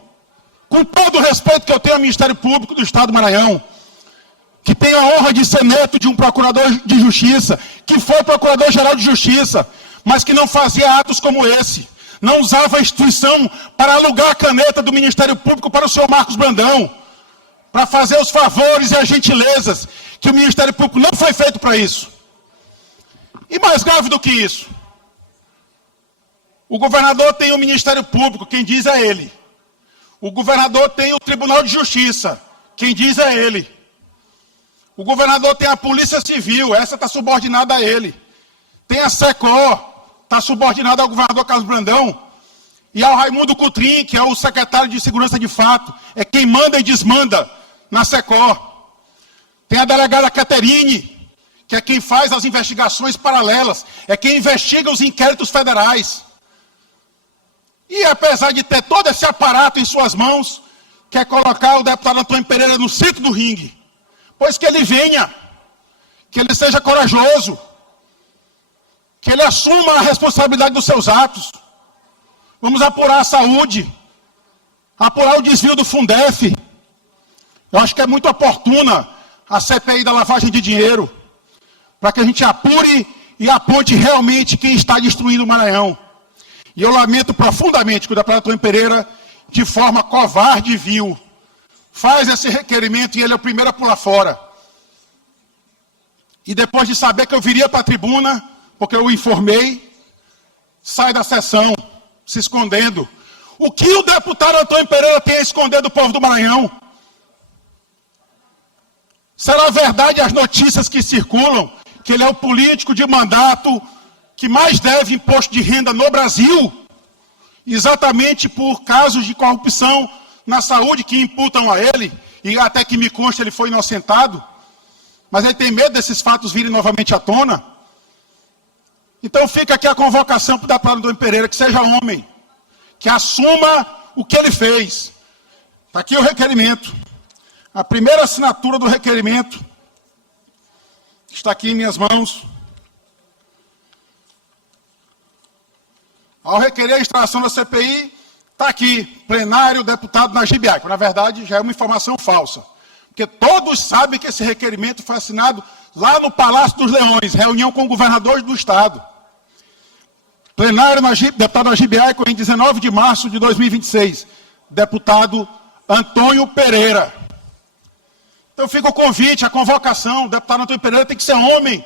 que eu tenho ao Ministério Público do Estado do Maranhão, que tem a honra de ser neto de um procurador de justiça, que foi procurador-geral de justiça, mas que não fazia atos como esse, não usava a instituição para alugar a caneta do Ministério Público para o senhor Marcos Brandão, para fazer os favores e as gentilezas, que o Ministério Público não foi feito para isso. E mais grave do que isso, o governador tem o Ministério Público, quem diz é ele. O governador tem o Tribunal de Justiça, quem diz é ele. O governador tem a Polícia Civil, essa está subordinada a ele. Tem a SECOR, está subordinada ao governador Carlos Brandão. E ao Raimundo Coutrin, que é o secretário de Segurança de Fato, é quem manda e desmanda na SECOR. Tem a delegada Caterine, que é quem faz as investigações paralelas, é quem investiga os inquéritos federais. E apesar de ter todo esse aparato em suas mãos, quer colocar o deputado Antônio Pereira no centro do ringue. Pois que ele venha, que ele seja corajoso, que ele assuma a responsabilidade dos seus atos. Vamos apurar a saúde, apurar o desvio do Fundef. Eu acho que é muito oportuna a CPI da lavagem de dinheiro, para que a gente apure e aponte realmente quem está destruindo o Maranhão. E eu lamento profundamente que o deputado Antônio Pereira, de forma covarde e vil, faz esse requerimento e ele é o primeiro a pular fora. E depois de saber que eu viria para a tribuna, porque eu o informei, sai da sessão, se escondendo. O que o deputado Antônio Pereira tem a esconder do povo do Maranhão? Será verdade as notícias que circulam, que ele é o político de mandato que mais deve imposto de renda no Brasil, exatamente por casos de corrupção na saúde que imputam a ele, e até que me consta ele foi inocentado, mas ele tem medo desses fatos virem novamente à tona? Então fica aqui a convocação para o deputado Antônio Pereira, que seja homem, que assuma o que ele fez. Está aqui o requerimento. A primeira assinatura do requerimento está aqui em minhas mãos. Ao requerer a instalação da CPI, está aqui, plenário, deputado Najib Aico. Na verdade, já é uma informação falsa. Porque todos sabem que esse requerimento foi assinado lá no Palácio dos Leões, reunião com governadores do Estado. Plenário, deputado Najib Aico, em 19 de março de 2026. Deputado Antônio Pereira. Então fica o convite, a convocação. O deputado Antônio Pereira tem que ser homem.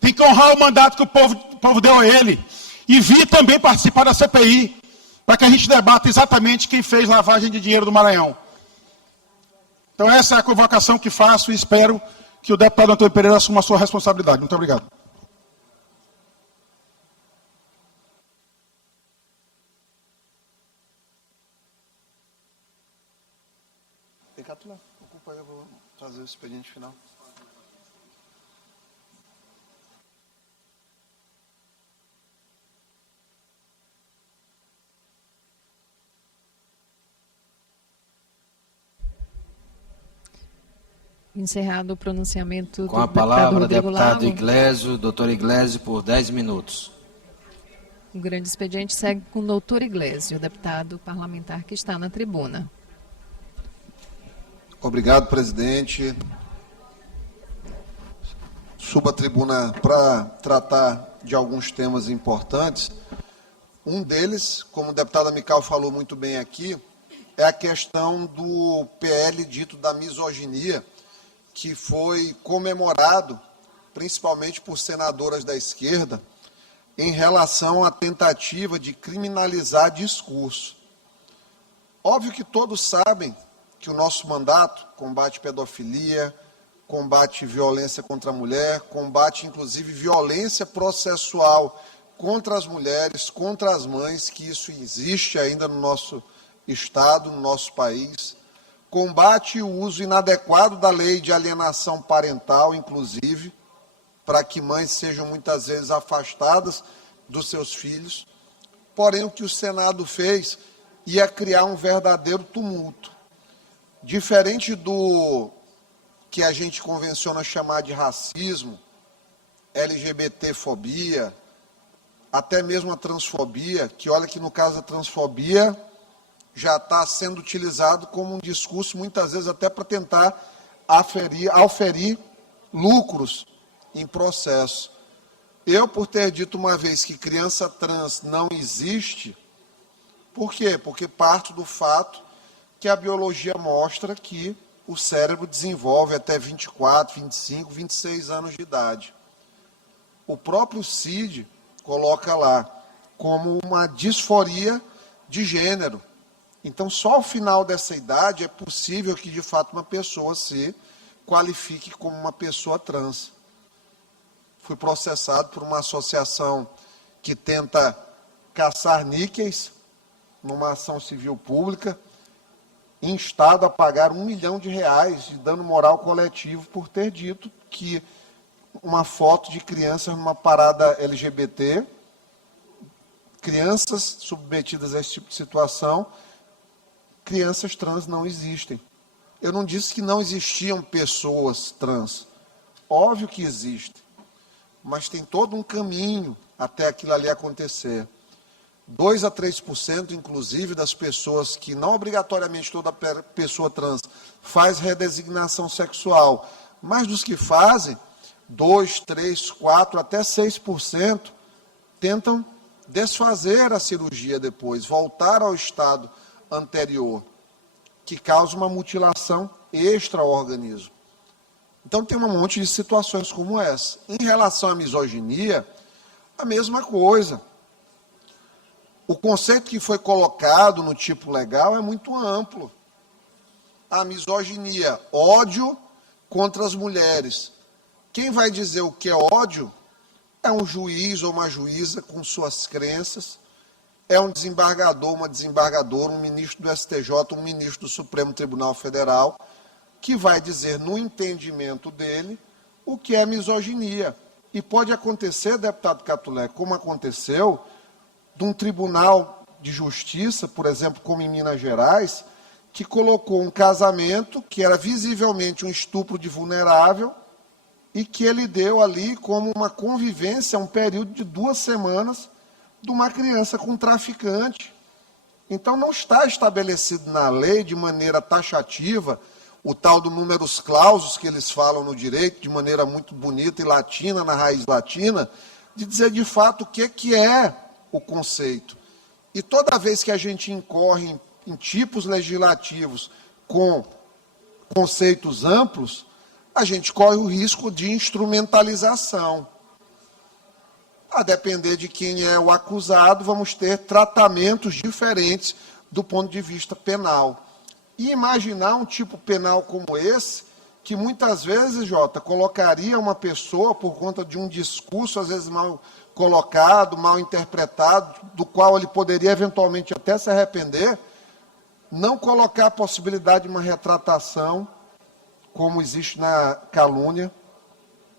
Tem que honrar o mandato que o povo deu a ele. E vir também participar da CPI, para que a gente debata exatamente quem fez lavagem de dinheiro do Maranhão. Então essa é a convocação que faço e espero que o deputado Antônio Pereira assuma a sua responsabilidade. Muito obrigado. Ocupa aí, eu vou trazer o expediente final. Encerrado o pronunciamento Com do a palavra, Rodrigo deputado Lago. Iglesio, doutor Iglesio, por 10 minutos. O grande expediente segue com o doutor Iglesio, deputado parlamentar que está na tribuna. Obrigado, presidente. Subo à tribuna para tratar de alguns temas importantes. Um deles, como o deputado Amical falou muito bem aqui, é a questão do PL dito da misoginia, que foi comemorado, principalmente por senadoras da esquerda, em relação à tentativa de criminalizar discurso. Óbvio que todos sabem que o nosso mandato combate pedofilia, combate violência contra a mulher, combate inclusive violência processual contra as mulheres, contra as mães, que isso existe ainda no nosso Estado, no nosso país, combate o uso inadequado da lei de alienação parental, inclusive, para que mães sejam muitas vezes afastadas dos seus filhos. Porém, o que o Senado fez ia criar um verdadeiro tumulto. Diferente do que a gente convenciona chamar de racismo, LGBTfobia, até mesmo a transfobia, que olha que no caso da transfobia já está sendo utilizado como um discurso, muitas vezes até para tentar auferir lucros em processo. Eu, por ter dito uma vez que criança trans não existe, por quê? Porque parto do fato que a biologia mostra que o cérebro desenvolve até 24, 25, 26 anos de idade. O próprio CID coloca lá como uma disforia de gênero. Então, só ao final dessa idade é possível que, de fato, uma pessoa se qualifique como uma pessoa trans. Fui processado por uma associação que tenta caçar níqueis numa ação civil pública, instado a pagar R$1 milhão de dano moral coletivo por ter dito que uma foto de crianças numa parada LGBT, crianças submetidas a esse tipo de situação, crianças trans não existem. Eu não disse que não existiam pessoas trans. Óbvio que existem. Mas tem todo um caminho até aquilo ali acontecer. 2 a 3%, inclusive, das pessoas que, não obrigatoriamente toda pessoa trans, faz redesignação sexual, mas dos que fazem, 2, 3, 4, até 6% tentam desfazer a cirurgia depois, voltar ao estado anterior, que causa uma mutilação extra ao organismo. Então tem um monte de situações como essa. Em relação à misoginia, a mesma coisa. O conceito que foi colocado no tipo legal é muito amplo. A misoginia, ódio contra as mulheres. Quem vai dizer o que é ódio é um juiz ou uma juíza com suas crenças, é um desembargador, uma desembargadora, um ministro do STJ, um ministro do Supremo Tribunal Federal, que vai dizer, no entendimento dele, o que é misoginia. E pode acontecer, deputado Catulé, como aconteceu, de um tribunal de justiça, por exemplo, como em Minas Gerais, que colocou um casamento que era visivelmente um estupro de vulnerável e que ele deu ali como uma convivência, um período de 2 semanas, de uma criança com um traficante. Então, não está estabelecido na lei, de maneira taxativa, o tal do numerus clausus, que eles falam no direito, de maneira muito bonita e latina, na raiz latina, de dizer de fato o que é o conceito. E toda vez que a gente incorre em tipos legislativos com conceitos amplos, a gente corre o risco de instrumentalização. A depender de quem é o acusado, vamos ter tratamentos diferentes do ponto de vista penal. E imaginar um tipo penal como esse, que muitas vezes, Jota, colocaria uma pessoa, por conta de um discurso, às vezes mal colocado, mal interpretado, do qual ele poderia eventualmente até se arrepender, não colocar a possibilidade de uma retratação, como existe na calúnia,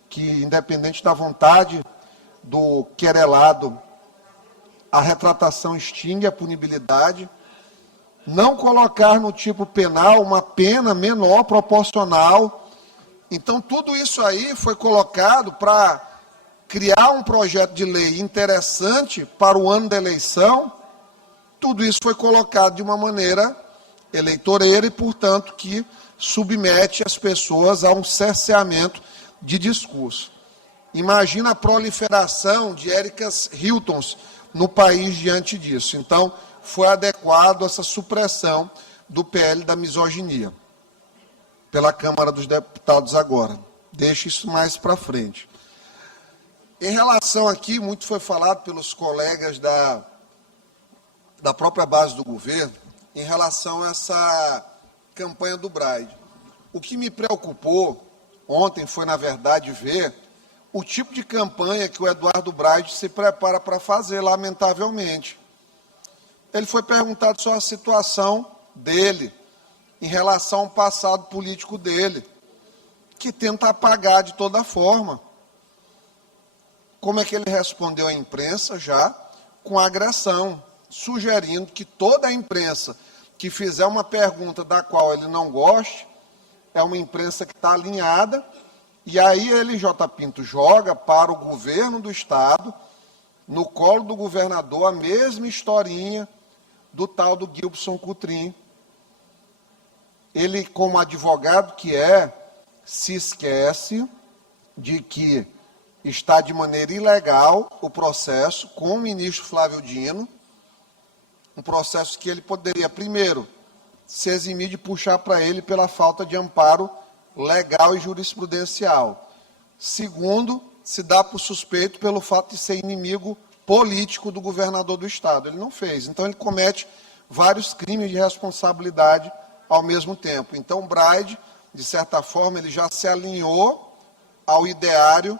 que, independente da vontade do querelado, a retratação extingue a punibilidade, não colocar no tipo penal uma pena menor proporcional. Então, tudo isso aí foi colocado para criar um projeto de lei interessante para o ano da eleição. Tudo isso foi colocado de uma maneira eleitoreira e, portanto, que submete as pessoas a um cerceamento de discurso. Imagina a proliferação de Éricas Hiltons no país diante disso. Então, foi adequado essa supressão do PL da misoginia pela Câmara dos Deputados agora. Deixa isso mais para frente. Em relação aqui, muito foi falado pelos colegas da própria base do governo, em relação a essa campanha do Braide. O que me preocupou ontem foi, na verdade, ver o tipo de campanha que o Eduardo Braide se prepara para fazer, lamentavelmente. Ele foi perguntado sobre a situação dele, em relação ao passado político dele, que tenta apagar de toda forma. Como é que ele respondeu à imprensa? Já com agressão, sugerindo que toda a imprensa que fizer uma pergunta da qual ele não goste, é uma imprensa que está alinhada, e aí ele, J. Pinto, joga para o governo do Estado, no colo do governador, a mesma historinha do tal do Gilson Coutrin. Ele, como advogado que é, se esquece de que está de maneira ilegal o processo com o ministro Flávio Dino, um processo que ele poderia, primeiro, se eximir de puxar para ele pela falta de amparo legal e jurisprudencial. Segundo, se dá por suspeito pelo fato de ser inimigo político do governador do Estado. Ele não fez. Então, ele comete vários crimes de responsabilidade ao mesmo tempo. Então, o Braide, de certa forma, ele já se alinhou ao ideário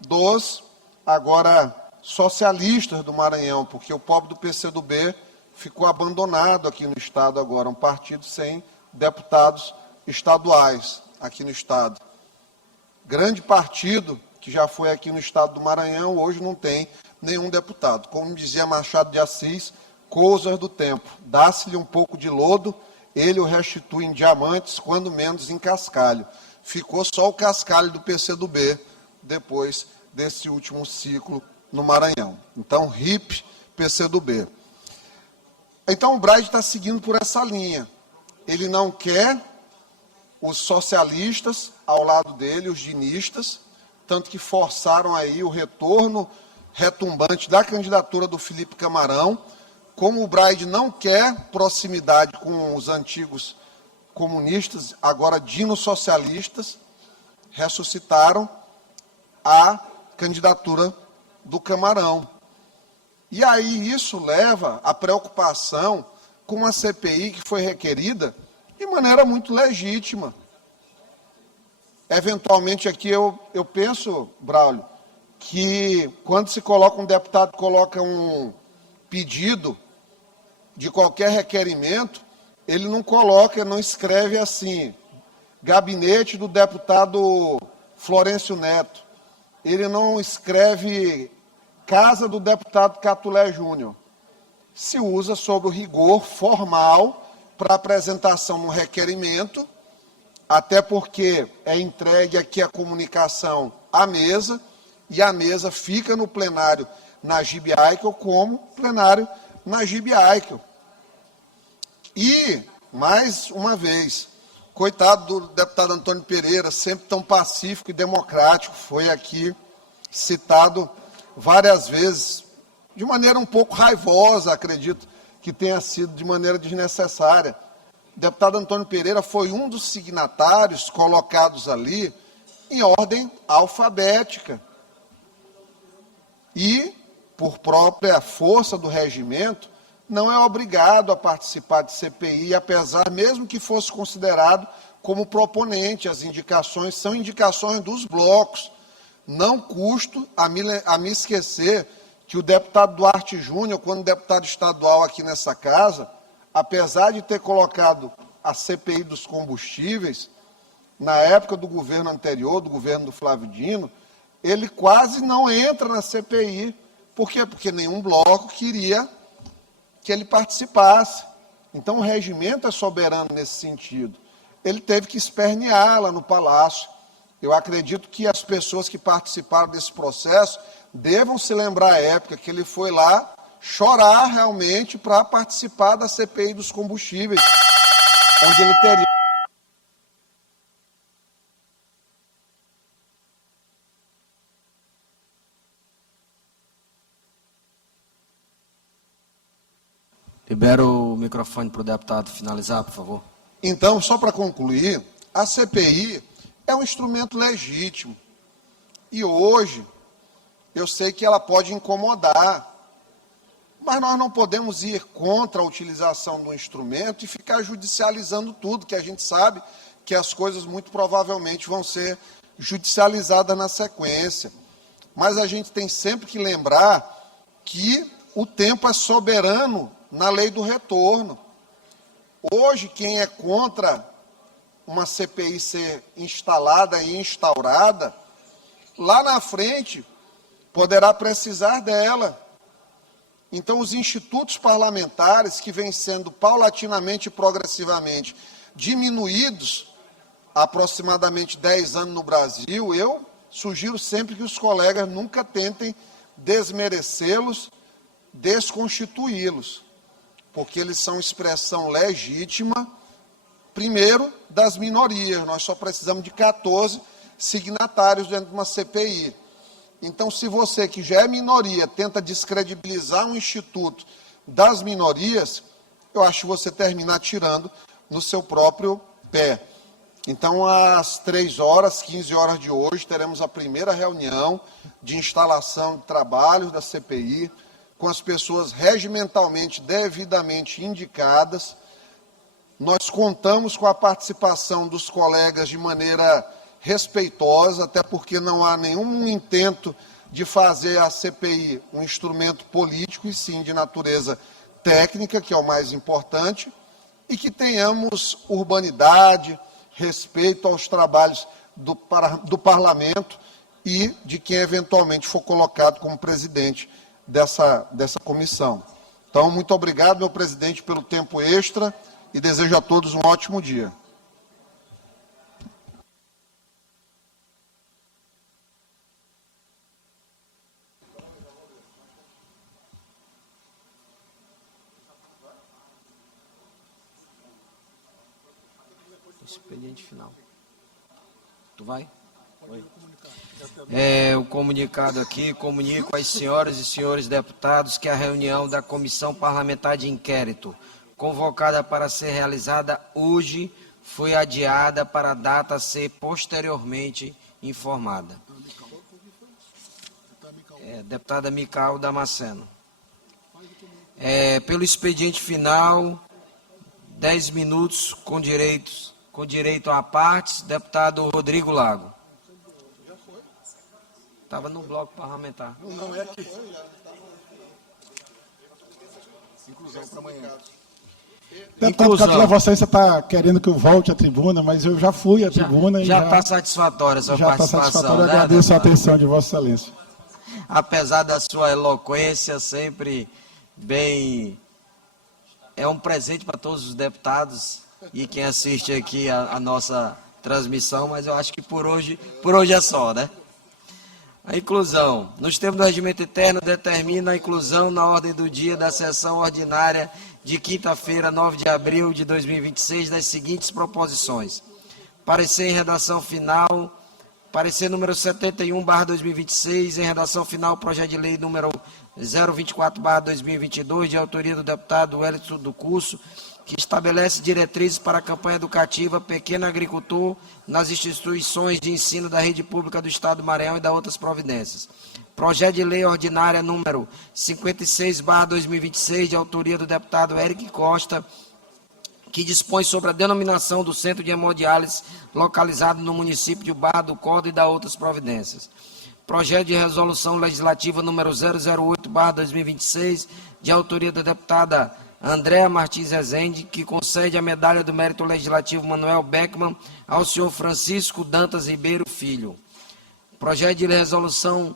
dos, agora, socialistas do Maranhão, porque o pobre do PCdoB ficou abandonado aqui no Estado agora, um partido sem deputados estaduais aqui no Estado. Grande partido que já foi aqui no Estado do Maranhão, hoje não tem nenhum deputado. Como dizia Machado de Assis, coisas do tempo. Dá-se-lhe um pouco de lodo, ele o restitui em diamantes, quando menos em cascalho. Ficou só o cascalho do PCdoB, depois desse último ciclo no Maranhão. Então, RIP, PCdoB. Então, o Braide está seguindo por essa linha. Ele não quer os socialistas ao lado dele, os dinistas, tanto que forçaram aí o retorno retumbante da candidatura do Felipe Camarão. Como o Braide não quer proximidade com os antigos comunistas, agora dino-socialistas, ressuscitaram a candidatura do Camarão. E aí isso leva à preocupação com uma CPI que foi requerida de maneira muito legítima. Eventualmente aqui eu penso, Braulio, que quando se coloca um deputado, coloca um pedido de qualquer requerimento, ele não coloca, não escreve assim, gabinete do deputado Florencio Neto. Ele não escreve casa do deputado Catulé Júnior. Se usa sobre o rigor formal para apresentação no requerimento, até porque é entregue aqui a comunicação à mesa, e a mesa fica no plenário Najib Aikel como plenário Najib Aikel. E, mais uma vez, coitado do deputado Antônio Pereira, sempre tão pacífico e democrático, foi aqui citado várias vezes, de maneira um pouco raivosa, acredito que tenha sido de maneira desnecessária. O deputado Antônio Pereira foi um dos signatários colocados ali em ordem alfabética. E, por própria força do regimento, não é obrigado a participar de CPI, apesar, mesmo que fosse considerado como proponente. As indicações são indicações dos blocos. Não custo a me esquecer que o deputado Duarte Júnior, quando deputado estadual aqui nessa casa, apesar de ter colocado a CPI dos combustíveis, na época do governo anterior, do governo do Flávio Dino, ele quase não entra na CPI. Por quê? Porque nenhum bloco queria que ele participasse. Então, o regimento é soberano nesse sentido. Ele teve que espernear lá no Palácio. Eu acredito que as pessoas que participaram desse processo devam se lembrar a época que ele foi lá chorar realmente para participar da CPI dos combustíveis, onde ele teria... Libera o microfone para o deputado finalizar, por favor. Então, só para concluir, a CPI é um instrumento legítimo. E hoje, eu sei que ela pode incomodar, mas nós não podemos ir contra a utilização do instrumento e ficar judicializando tudo, que a gente sabe que as coisas muito provavelmente vão ser judicializadas na sequência. Mas a gente tem sempre que lembrar que o tempo é soberano na lei do retorno. Hoje, quem é contra uma CPI ser instalada e instaurada, lá na frente poderá precisar dela. Então, os institutos parlamentares, que vêm sendo paulatinamente e progressivamente diminuídos, há aproximadamente 10 anos no Brasil, eu sugiro sempre que os colegas nunca tentem desmerecê-los, desconstituí-los, porque eles são expressão legítima, primeiro, das minorias. Nós só precisamos de 14 signatários dentro de uma CPI. Então, se você, que já é minoria, tenta descredibilizar um instituto das minorias, eu acho que você termina tirando no seu próprio pé. Então, às 15 horas de hoje, teremos a primeira reunião de instalação de trabalhos da CPI, com as pessoas regimentalmente, devidamente indicadas. Nós contamos com a participação dos colegas de maneira respeitosa, até porque não há nenhum intento de fazer a CPI um instrumento político, e sim de natureza técnica, que é o mais importante, e que tenhamos urbanidade, respeito aos trabalhos do parlamento e de quem eventualmente for colocado como presidente dessa comissão. Então, muito obrigado, meu presidente, pelo tempo extra e desejo a todos um ótimo dia. Expediente final. Tu vai? Oi. O comunicado aqui, comunico às senhoras e senhores deputados que a reunião da Comissão Parlamentar de Inquérito, convocada para ser realizada hoje, foi adiada para a data a ser posteriormente informada. Deputada Micael Damasceno. Pelo expediente final, 10 minutos com direito a partes, deputado Rodrigo Lago. Estava no bloco parlamentar. Não, é aqui. Inclusão para amanhã. Deputado Catila, Vossa Excelência está querendo que eu volte à tribuna, mas eu já fui à tribuna. Já está satisfatória a sua participação. Já está satisfatória, né, agradeço a atenção de Vossa Excelência. Apesar da sua eloquência, sempre bem... É um presente para todos os deputados e quem assiste aqui a nossa transmissão, mas eu acho que por hoje é só, né? A inclusão. Nos termos do regimento interno, determina a inclusão na ordem do dia da sessão ordinária de quinta-feira, 9 de abril de 2026, das seguintes proposições. Parecer em redação final, parecer número 71/2026, em redação final, projeto de lei número 024/2022, de autoria do deputado Wellington do Curso, que estabelece diretrizes para a campanha educativa Pequeno Agricultor nas instituições de ensino da rede pública do Estado do Maranhão e da outras providências. Projeto de lei ordinária número 56/2026, de autoria do deputado Eric Costa, que dispõe sobre a denominação do Centro de Hemodiálise localizado no município de Barra do Corda e da outras providências. Projeto de resolução legislativa número 008/2026, de autoria da deputada Andréa Martins Rezende, que concede a medalha do mérito legislativo Manuel Beckman ao senhor Francisco Dantas Ribeiro Filho. Projeto de resolução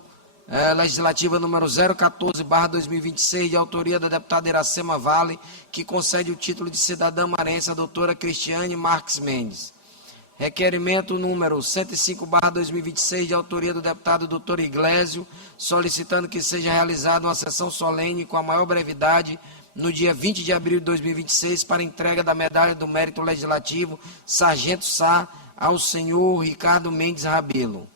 legislativa número 014/2026, de autoria da deputada Iracema Vale, que concede o título de cidadã maranhense à doutora Cristiane Marques Mendes. Requerimento número 105/2026, de autoria do deputado Dr. Iglesio, solicitando que seja realizada uma sessão solene com a maior brevidade no dia 20 de abril de 2026 para entrega da medalha do mérito legislativo Sargento Sá ao senhor Ricardo Mendes Rabelo.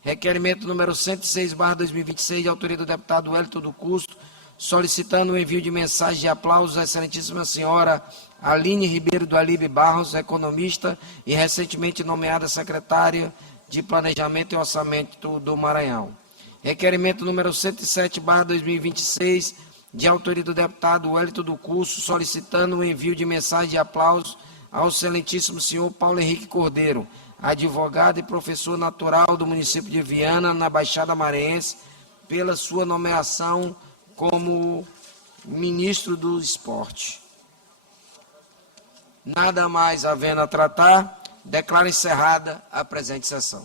Requerimento número 106/2026, de autoria do deputado Wellington do Custo, solicitando o envio de mensagem de aplausos à excelentíssima senhora Aline Ribeiro do Alibe Barros, economista e recentemente nomeada secretária de Planejamento e Orçamento do Maranhão. Requerimento número 107/2026, de autoria do deputado Wellington do Curso, solicitando o envio de mensagem de aplausos ao excelentíssimo senhor Paulo Henrique Cordeiro, advogado e professor natural do município de Viana, na Baixada Maranhense, pela sua nomeação como ministro do Esporte. Nada mais havendo a tratar, declaro encerrada a presente sessão.